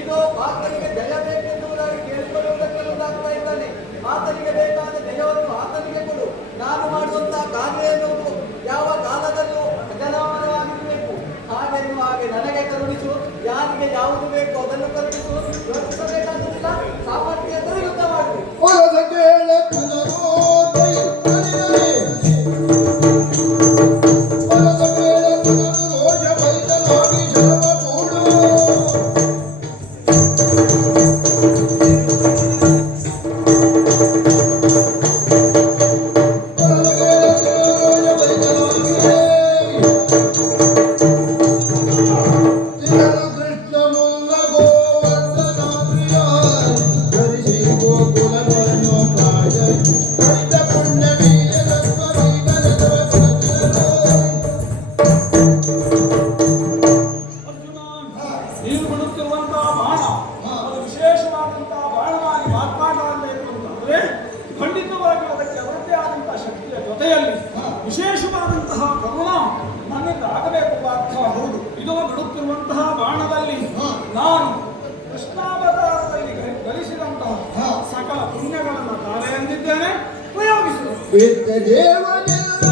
ಈಗ ಆತನಿಗೆ ಜಯ ಬೇಕೆನ್ನುವುದಾಗಿ ಕೇಳಿಕೊಳ್ಳುವುದಕ್ಕೆ ಮುಂದಾಗ್ತಾ ಇದ್ದಾನೆ. ಆತನಿಗೆ ಬೇಕಾದ ಜಯವನ್ನು ಆತನಿಗೆ ಕೊಡು. ನಾನು ಮಾಡುವಂತಹ ಕಾರ್ಯ ಎನ್ನುವುದು ಯಾವ ಕಾಲದಲ್ಲೂ ಅಜರಾಮರವಾಗಿರಬೇಕು. ಹಾಗೆನ್ನುವ ಹಾಗೆ ನನಗೆ ಕರುಣಿಸು. ಯಾರಿಗೆ ಯಾವುದು ಬೇಕು ಅದನ್ನು ಕರುಣಿಸು. ಯೋಚಿಸಬೇಕಾಗುತ್ತಿಲ್ಲ. ಸಾಮರ್ಥ್ಯ ಎಂದರೆ ಯುದ್ಧ ಮಾಡಬೇಕು. ಒಲದ ಕೇಳ ಪುನರೋದಯ ಹರಿಹರಿ ಒಲದ ಕೇಳ ಪುನರೋಷ ಭರಿತನಾಗಿ ಶರವ ಕೂಡು ಒಲದ ಕೇಳ ಪುನರೋಷ ಭರಿತನಾಗಿ ತಿನ್ನಲು ಕೃಷ್ಣ ಮುಲ್ಲ ಗೋವರ್ಧನಾದ್ರಿಯ ಧರಿಸಿ ಗೋಕುಲಗಳನ್ನು ಕಾಯ ಹರಿತ ಪುಣ್ಯವೀರ ಅರ್ಜುನ, ನೀನು ಬಿಡುತ್ತಿರುವಂತಹ ಬಾಣ ಅದು ವಿಶೇಷವಾದಂತಹ ಬಾಣವಾಗಿ ಮಾತನಾಡಬೇಕು ಅಂತಂದ್ರೆ ಖಂಡಿತವಾಗಿ ಅದಕ್ಕೆ ಅವರದ್ದೇ ಆದಂತಹ ಶಕ್ತಿಯ ಜೊತೆಯಲ್ಲಿ ವಿಶೇಷವಾದಂತಹ ಕರುಣ ನನ್ನಿಂದ ಆಗಬೇಕು ಪಾರ್ಥ. ಹೌದು, ಇದು ಬಿಡುತ್ತಿರುವಂತಹ ಬಾಣದಲ್ಲಿ ನಾನು ಕೃಷ್ಣಾವತಾರದಲ್ಲಿ ಗಳಿಸಿದಂತಹ ಸಕಲ ಪುಣ್ಯಗಳನ್ನು ತಾನೇ ಎಂದಿದ್ದೇನೆ. ಪ್ರಯೋಗಿಸಿದೆ. ದೇವನೆಲ್ಲ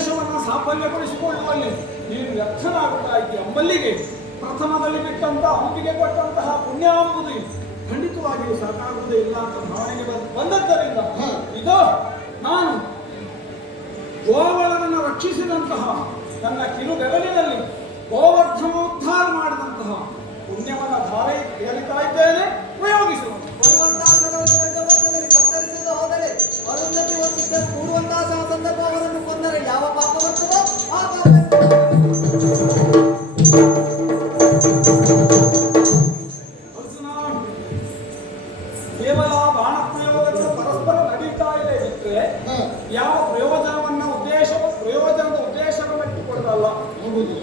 ಉದ್ದೇಶವನ್ನು ಸಾಫಲ್ಯಗೊಳಿಸಿಕೊಳ್ಳುವಲ್ಲಿ ನೀನು ವ್ಯರ್ಥನಾಗುತ್ತಾ ಇದ್ದೀಯ ಅಂಬಲ್ಲಿಗೆ ಪ್ರಥಮದಲ್ಲಿ ಬಿಟ್ಟಂತ ಅಂಬಿಗೆ ಕೊಟ್ಟಂತಹ ಪುಣ್ಯ ಎಂಬುದು ಖಂಡಿತವಾಗಿಯೂ ಸಾಕಾಗುವುದೇ ಇಲ್ಲ ಅಂತ ಭಾವನೆಗೆ ಬಂದದ್ದರಿಂದ ಇದು ನಾನು ಗೋವಳನನ್ನು ರಕ್ಷಿಸಿದಂತಹ ನನ್ನ ಕಿರುಬೆರಳಿನಲ್ಲಿ ಗೋವರ್ಧನೋದ್ಧಾರ ಮಾಡಿದಂತಹ ಪುಣ್ಯವನ್ನು ಧಾರೆ ಏರಿತಾ ಇದ್ದೇನೆ, ಪ್ರಯೋಗಿಸುವ ಬರುವಂತಹ ಜಗತ್ತಲ್ಲಿ ಕತ್ತರಿಸಲು ಹೋದರೆ ಅರುಂಧತಿ ಹೊತ್ತಿದ್ದ ಕೂಡುವಂತಹ ಸಂದರ್ಭ ಅವರನ್ನು ಕೊಂದರೆ ಯಾವ ಪಾಪ ಬರ್ತದೋ ಆ ಪಾಪ ಕೇವಲ ಬಾಣ ಪ್ರಯೋಗಗಳು ಪರಸ್ಪರ ನಡೀತಾ ಇದೆ ಬಿಟ್ಟರೆ ಯಾವ ಪ್ರಯೋಜನದ ಉದ್ದೇಶವನ್ನಿಟ್ಟುಕೊಳ್ಳಲ್ಲ.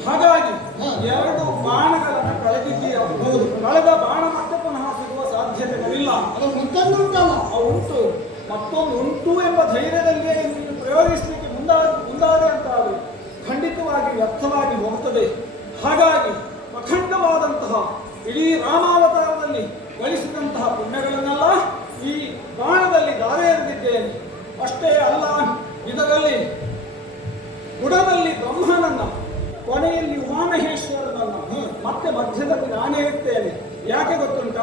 ಹಾಗಾಗಿ ಎರಡು ಬಾಣಗಳನ್ನು ಕಳೆದಿದ್ದೀಯ. ಕಳೆದ ಬಾಣ ಮತ್ತೆ ಪುನಃ ಸಿಗುವ ಸಾಧ್ಯತೆಗಳಿಲ್ಲ. ಉಂಟು, ಮತ್ತೊಂದು ಉಂಟು ಎಂಬ ಧೈರ್ಯದಲ್ಲಿಯೇ ಇದನ್ನು ಪ್ರಯೋಗಿಸಲಿಕ್ಕೆ ಮುಂದಾದೆ ಅಂತಾದರೆ ಖಂಡಿತವಾಗಿ ವ್ಯರ್ಥವಾಗಿ ಹೋಗುತ್ತದೆ. ಹಾಗಾಗಿ ಅಖಂಡವಾದಂತಹ ಇಡೀ ರಾಮಾವತಾರದಲ್ಲಿ ಗಳಿಸಿದಂತಹ ಪುಣ್ಯಗಳನ್ನೆಲ್ಲ ಈ ಬಾಣದಲ್ಲಿ ದಾರೆ ಎರೆದಿದ್ದೇನೆ. ಅಷ್ಟೇ ಅಲ್ಲ, ಇದರಲ್ಲಿ ಬುಡದಲ್ಲಿ ಬ್ರಹ್ಮನನ್ನ, ಕೊನೆಯಲ್ಲಿ ಉಮಾಮಹೇಶ್ವರನನ್ನು, ಮತ್ತೆ ಮಧ್ಯದಲ್ಲಿ ನಾನೇ ಇರ್ತೇನೆ. ಯಾಕೆ ಗೊತ್ತುಂಟ?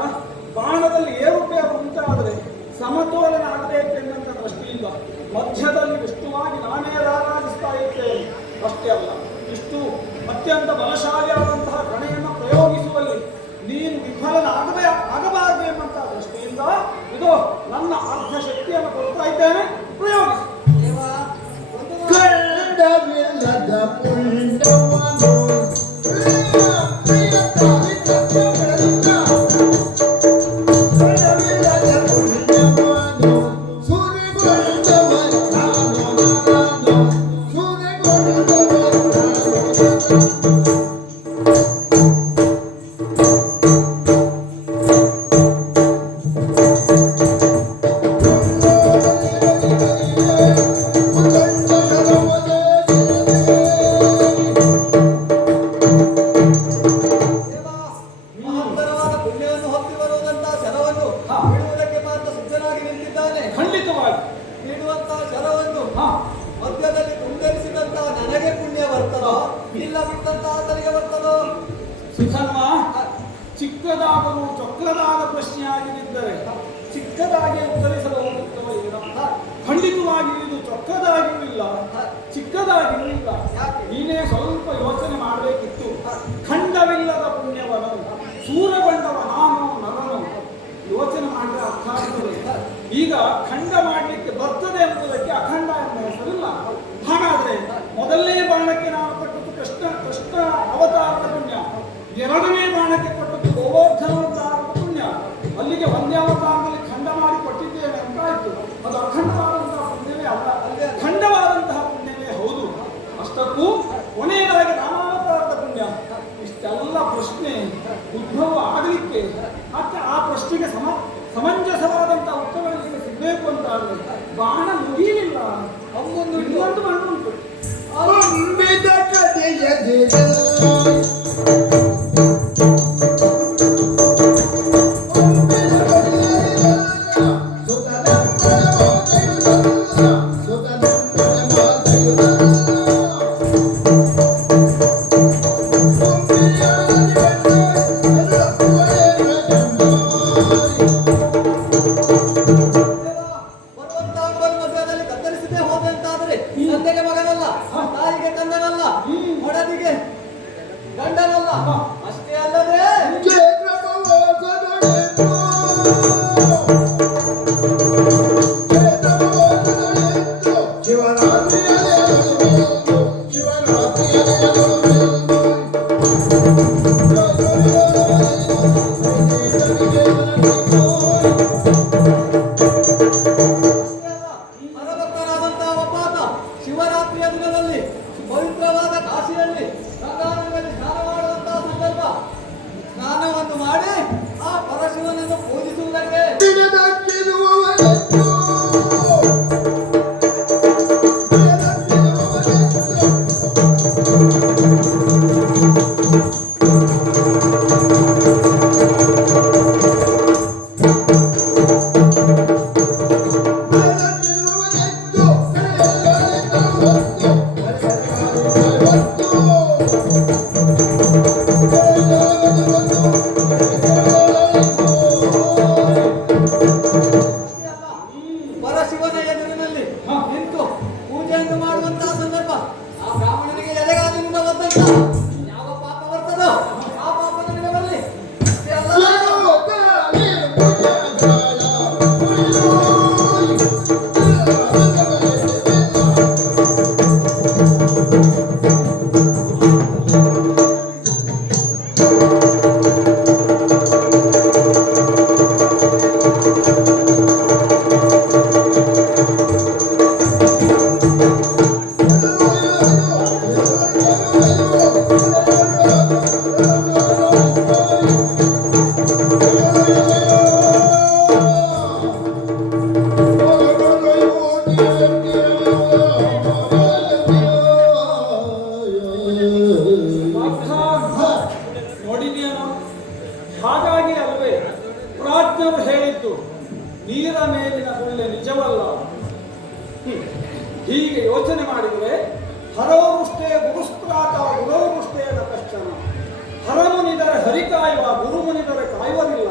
ಬಾಣದಲ್ಲಿ ಏರುಪೇರು ಉಂಟಾದರೆ ಸಮತೋಲನ ಆಗಬೇಕೆನ್ನುವಂಥ ದೃಷ್ಟಿಯಿಂದ ಮಧ್ಯದಲ್ಲಿ ವಿಷ್ಣುವಾಗಿ ನಾನೇ ರಾರಾಜಿಸ್ತಾ ಇರ್ತೇನೆ. ಅಷ್ಟೇ ಅಲ್ಲ, ಇಷ್ಟು ಅತ್ಯಂತ ಬಲಶಾಲಿಯಾದಂತಹ ಕಣೆಯನ್ನು ಪ್ರಯೋಗಿಸುವಲ್ಲಿ ನೀನು ಆಗಬಾರದು ಎಂಬಂತಹ ದೃಷ್ಟಿಯಿಂದ ಇದು ನನ್ನ ಅರ್ಧ ಶಕ್ತಿಯನ್ನು ಕೊಡ್ತಾ ಇದ್ದೇನೆ, ಪ್ರಯೋಗಿಸಿ. ಕಂಡವಿಲ್ಲದ ಪುಂಡವನು ಚಿಕ್ಕದಾದರೂ ಚೊಕ್ಕದಾದ ಪ್ರಶ್ನೆಯಾಗಿದ್ದರೆ ಚಿಕ್ಕದಾಗಿ ಉತ್ತರಿಸಲು ಹೋಗುತ್ತೋ ಇಲ್ಲ. ಖಂಡಿತವಾಗಿ ಇದು ಚೊಕ್ಕದಾಗಿಯೂ ಇಲ್ಲ, ಚಿಕ್ಕದಾಗಿಯೂ ಇಲ್ಲ. ನೀನೇ ಸ್ವಲ್ಪ ಯೋಚನೆ ಮಾಡಬೇಕಿತ್ತು. ಖಂಡವಿಲ್ಲದ ಪುಣ್ಯವನ್ನು ಸೂರಗೊಂಡವ ನಾನು ನರನು ಯೋಚನೆ ಮಾಡಿದ್ರೆ ಅರ್ಥ ಆಗ್ತದೆ. ಈಗ ಖಂಡ ಮಾಡಲಿಕ್ಕೆ ಬರ್ತದೆ ಎಂಬುದಕ್ಕೆ ಅಖಂಡ ಎಂಬ ಹೆಸರಿಲ್ಲ. ಹಾಗಾದ್ರೆ ಮೊದಲನೇ ಬಾಣಕ್ಕೆ ನಾನು ಕೊಟ್ಟದ್ದು ಕೃಷ್ಣ ಅವತಾರದ ಪುಣ್ಯ, ಎರಡನೇ ಬಾಣಕ್ಕೆ ಕೊಟ್ಟದ್ದು ಗೋವರ್ಧನೋದ್ಧಾರದ ಪುಣ್ಯ. ಅಲ್ಲಿಗೆ ಒಂದೇ ಅವತಾರದಲ್ಲಿ ಖಂಡ ಮಾಡಿ ಕೊಟ್ಟಿದ್ದೇನೆ ಅಂತ ಆಯ್ತು. ಅದು ಅಖಂಡವಾದಂತಹ ಪುಣ್ಯವೇ ಅಲ್ಲ, ಖಂಡವಾದಂತಹ ಪುಣ್ಯವೇ ಹೌದು. ಅಷ್ಟಕ್ಕೂ ಕೊನೆಯದಾಗಿ ರಾಮಾವತಾರದ ಪುಣ್ಯ. ಇಷ್ಟೆಲ್ಲ ಪ್ರಶ್ನೆ ಉದ್ಭವ ಆಗಲಿಕ್ಕೆ ಮತ್ತೆ ಆ ಪ್ರಶ್ನೆಗೆ ಸಮಂಜಸವಾದಂತಹ ಉತ್ತರಗಳಿಗೆ ಸಿಗಬೇಕು ಅಂತ ಆದರೆ ಬಾಣ ಮುಗಿಯಲಿಲ್ಲ. ಅವೊಂದು ಇನ್ನೊಂದು ಮಣ್ಣು ಉಂಟು. ಅಂಬಿದ ಕಥೆಯ ಗಂಡನಲ್ಲ. ಅಷ್ಟೇ ಅಲ್ಲದೆ ಹರಭಕ್ತನಾದಂತಹ ಒಬ್ಬಾತ ಶಿವರಾತ್ರಿಯ ದಿನದಲ್ಲಿ ಪವಿತ್ರವಾದ ಕಾಶಿಯಲ್ಲಿ ಗಂಗಾನದಿಯಲ್ಲಿ ಸ್ನಾನ ಮಾಡುವಂತಹ ಸಂದರ್ಭ ಸ್ನಾನವನ್ನು ಮಾಡಿ ಆ ಪರಶಿವನನ್ನು ಪೂಜಿಸುವುದಕ್ಕೆ ಶಿವರಾತ್ರಿ ಯಾವ ಪಾಪ ಬರ್ತದೋ ಆ ಪಾಪ ನಿನಗೆ ಬರಲಿ. ಅಷ್ಟೇ ಅಲ್ಲ, ನೋಡಿದೆಯೇನೋ? ಹಾಗಾಗಿ ಅಲ್ವೇ ಪ್ರಾಜ್ಞರು ಹೇಳಿದ್ದು ನೀರ ಮೇಲಿನ ಗುಳ್ಳೆ ನಿಜವಲ್ಲ. ಹೀಗೆ ಯೋಚನೆ ಮಾಡಿದರೆ ಹರವೃಷ್ಟೇ ಗುರುಸ್ತ್ರಾತ ಗುರವೃಷ್ಟೇನ ಕಶ್ಚನ. ಹರಮುನಿದರೆ ಹರಿಕಾಯುವ, ಗುರುಮುನಿದರೆ ಕಾಯುವರಿಲ್ಲ.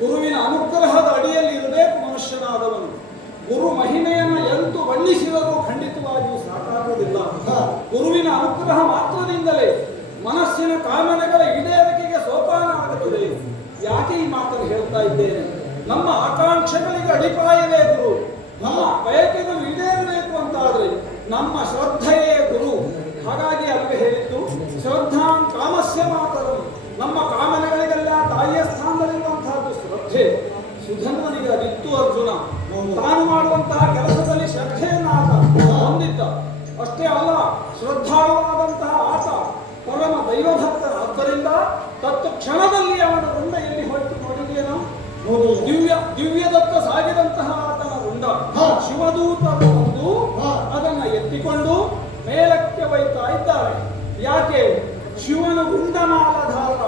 ಗುರುವಿನ ಅನುಗ್ರಹದ ಅಡಿಯಲ್ಲಿ ಇರಬೇಕು ಮನುಷ್ಯನಾದವನು. ಗುರು ಮಹಿಮೆಯನ್ನು ಎಂತೂ ಬಣ್ಣಿಸಿದರೂ ಖಂಡಿತವಾಗಿಯೂ ಸಾಕಾಗುವುದಿಲ್ಲ. ಗುರುವಿನ ಅನುಗ್ರಹ ಮಾತ್ರದಿಂದಲೇ ಮನಸ್ಸಿನ ಕಾಮನೆಗಳ ಈಡೇರಿಕೆಗೆ ಸೋಪಾನ ಆಗುತ್ತದೆ. ಯಾಕೆ ಈ ಮಾತನ್ನು ಹೇಳ್ತಾ ಇದ್ದೇನೆ? ನಮ್ಮ ಆಕಾಂಕ್ಷೆಗಳಿಗೆ ಅಡಿಪಾಯವೇ ಗುರು. ನಮ್ಮ ಬಯಕೆಗಳು ಈಡೇರಬೇಕು ಅಂತಾದ್ರೆ ನಮ್ಮ ಶ್ರದ್ಧೆಯೇ ಗುರು. ಹಾಗಾಗಿ ಅಲ್ವೇ ಹೇಳಿದ್ದು ಶ್ರದ್ಧಾಂ ಕಾಮಸ್ಯ ಮಾತರು. ನಮ್ಮ ಕಾಮನೆಗಳಿಗೆಲ್ಲ ತಾಯಿಯ ಸ್ಥಾನದಲ್ಲಿರುವಂತಹದ್ದು ಶ್ರದ್ಧೆ. ಸುಧನ್ವನಿಗೆ ಅದಿತ್ತು ಅರ್ಜುನ. ತಾನು ಮಾಡುವಂತಹ ಕೆಲಸದಲ್ಲಿ ಶ್ರದ್ಧೆಯನ್ನು ಆತ ಹೊಂದಿದ್ದ. ಅಷ್ಟೇ ಅಲ್ಲ, ಶ್ರದ್ಧಾಳುವಾದಂತಹ ಆತ ಪರಮ ದೈವಭಕ್ತ. ಆದ್ದರಿಂದ ತತ್ತು ಕ್ಷಣದಲ್ಲಿ ಅವನ ರುಂಡ ಎಲ್ಲಿ ಹೊರಟು ನೋಡಿದೆಯೇನೋ? ದಿವ್ಯದತ್ತ ಸಾಗಿದಂತಹ ಆತನ ರುಂಡ ಶಿವದೂತರು ಬಂದು ಅದನ್ನ ಎತ್ತಿಕೊಂಡು ಮೇಲಕ್ಕೆ ಒಯ್ತಾ ಇದ್ದಾರೆ. ಯಾಕೆ? ಶಿವನ ರುಂಡಮಾಲಧಾರ.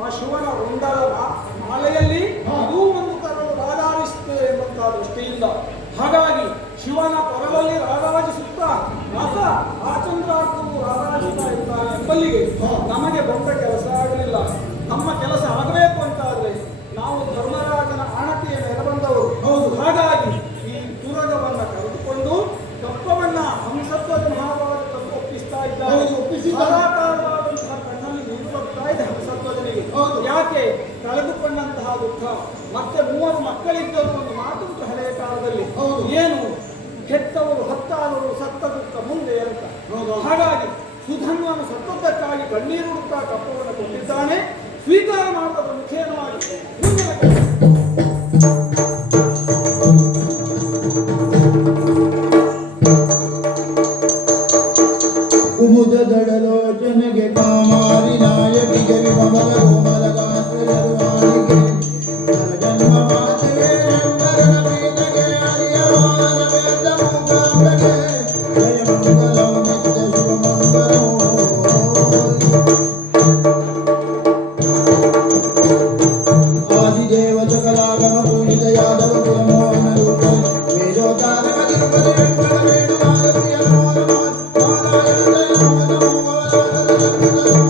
ಆ ಶಿವನ ರುಂಡದ ಮಾಲೆಯಲ್ಲಿ ಅದೂ ಒಂದು ಕರಳು ರಾರಾಜಿಸುತ್ತದೆ ಎಂಬಂತಹ ದೃಷ್ಟಿಯಿಂದ. ಹಾಗಾಗಿ ಶಿವನ ಕೊರಳಲ್ಲಿ ರಾರಾಜಿಸುತ್ತಾ ಆತ ಆ ಚಂದ್ರಾರ್ಕವು ರಾರಾಜಿಸ್ತಾ ಇರ್ತಾನೆ ಎಂಬಲ್ಲಿಗೆ ನಮಗೆ ಬಂದ ಕೆಲಸ ಆಗಲಿಲ್ಲ. ನಮ್ಮ ಕೆಲಸ ಆಗಬೇಕು ಅಂತಾದ್ರೆ ನಾವು ಧರ್ಮರಾಜನ ಆಣತಿಯ ಮೇಲೆ ಬಂದವರು. ಹಾಗಾಗಿ ಈ ತುರಗವನ್ನು ಕರೆದುಕೊಂಡು ಕಪ್ಪವನ್ನ ಹಂಸತ್ವದ ಮಹಾಭಾರತ ತಂದು ಒಪ್ಪಿಸ್ತಾ ಇದ್ದಾರೆ. ಧಾರಾಕಾರವಾದಂತಹ ಕಣ್ಣಲ್ಲಿ ನೀರು ಬರ್ತಾ ಇದೆ ಹಂಸತ್ವಜನಿಗೆ. ಯಾಕೆ? ಕಳೆದುಕೊಂಡಂತಹ ದುಃಖ. ಮತ್ತೆ 3 ಮಕ್ಕಳಿದ್ದರು. ಒಂದು ಮಾತುಂಟು ಹಳೆಯ ಕಾಲದಲ್ಲಿ, ಏನು ಹೆತ್ತವರು ಹತ್ತಾದರು ಸತ್ತ ದುಃಖ ಮುಂದೆ ಅಂತ. ಹಾಗಾಗಿ ಸುಧನ್ವನು ಸತ್ತದ್ದಕ್ಕಾಗಿ ಕಣ್ಣೀರುಡುತ್ತಾ ಕಪ್ಪವನ್ನು ಕೊಟ್ಟಿದ್ದಾನೆ. ಸ್ವೀಕಾರ ಮಾಡುವುದರ ಮುಖೇನವಾಗಿ ಕುಮುದ ದಡಲೋಚನೆಗೆ ಕಾಮಾರಿ ನಾಯಕಿಗೆ ವಿಮಲ ಕೋಮಲ ಗಾತ್ರವಾಣಿಗೆ ಜನ್ಮ ಮಾತೆಗೆ ಶಂಕರನ ಪ್ರೀತಗೆ ಹರಿಯವಾನ ವೇದ ಮೂಕಾಂಬೆಗೆ ಜಯ ಮಂಗಲಂ ನಿತ್ಯ ಶುಭ ಮಂಗಲಂ. ಆದಿದೇವ ಸಕಲಾಗಮ ಪೂಜಿತ ಯಾದವ ಕುಲಮೋಹನ ರೂಪ ವೇದೋತಾರಕ ತಿರುಪತಿ ವೆಂಕಟ ವೇಣುಗಾನ ಪ್ರಿಯ ನಮೋ ನಮಃ ನಾರಾಯಣ ಜಯ ನಮೋ ನಮೋ ಭವದಾನ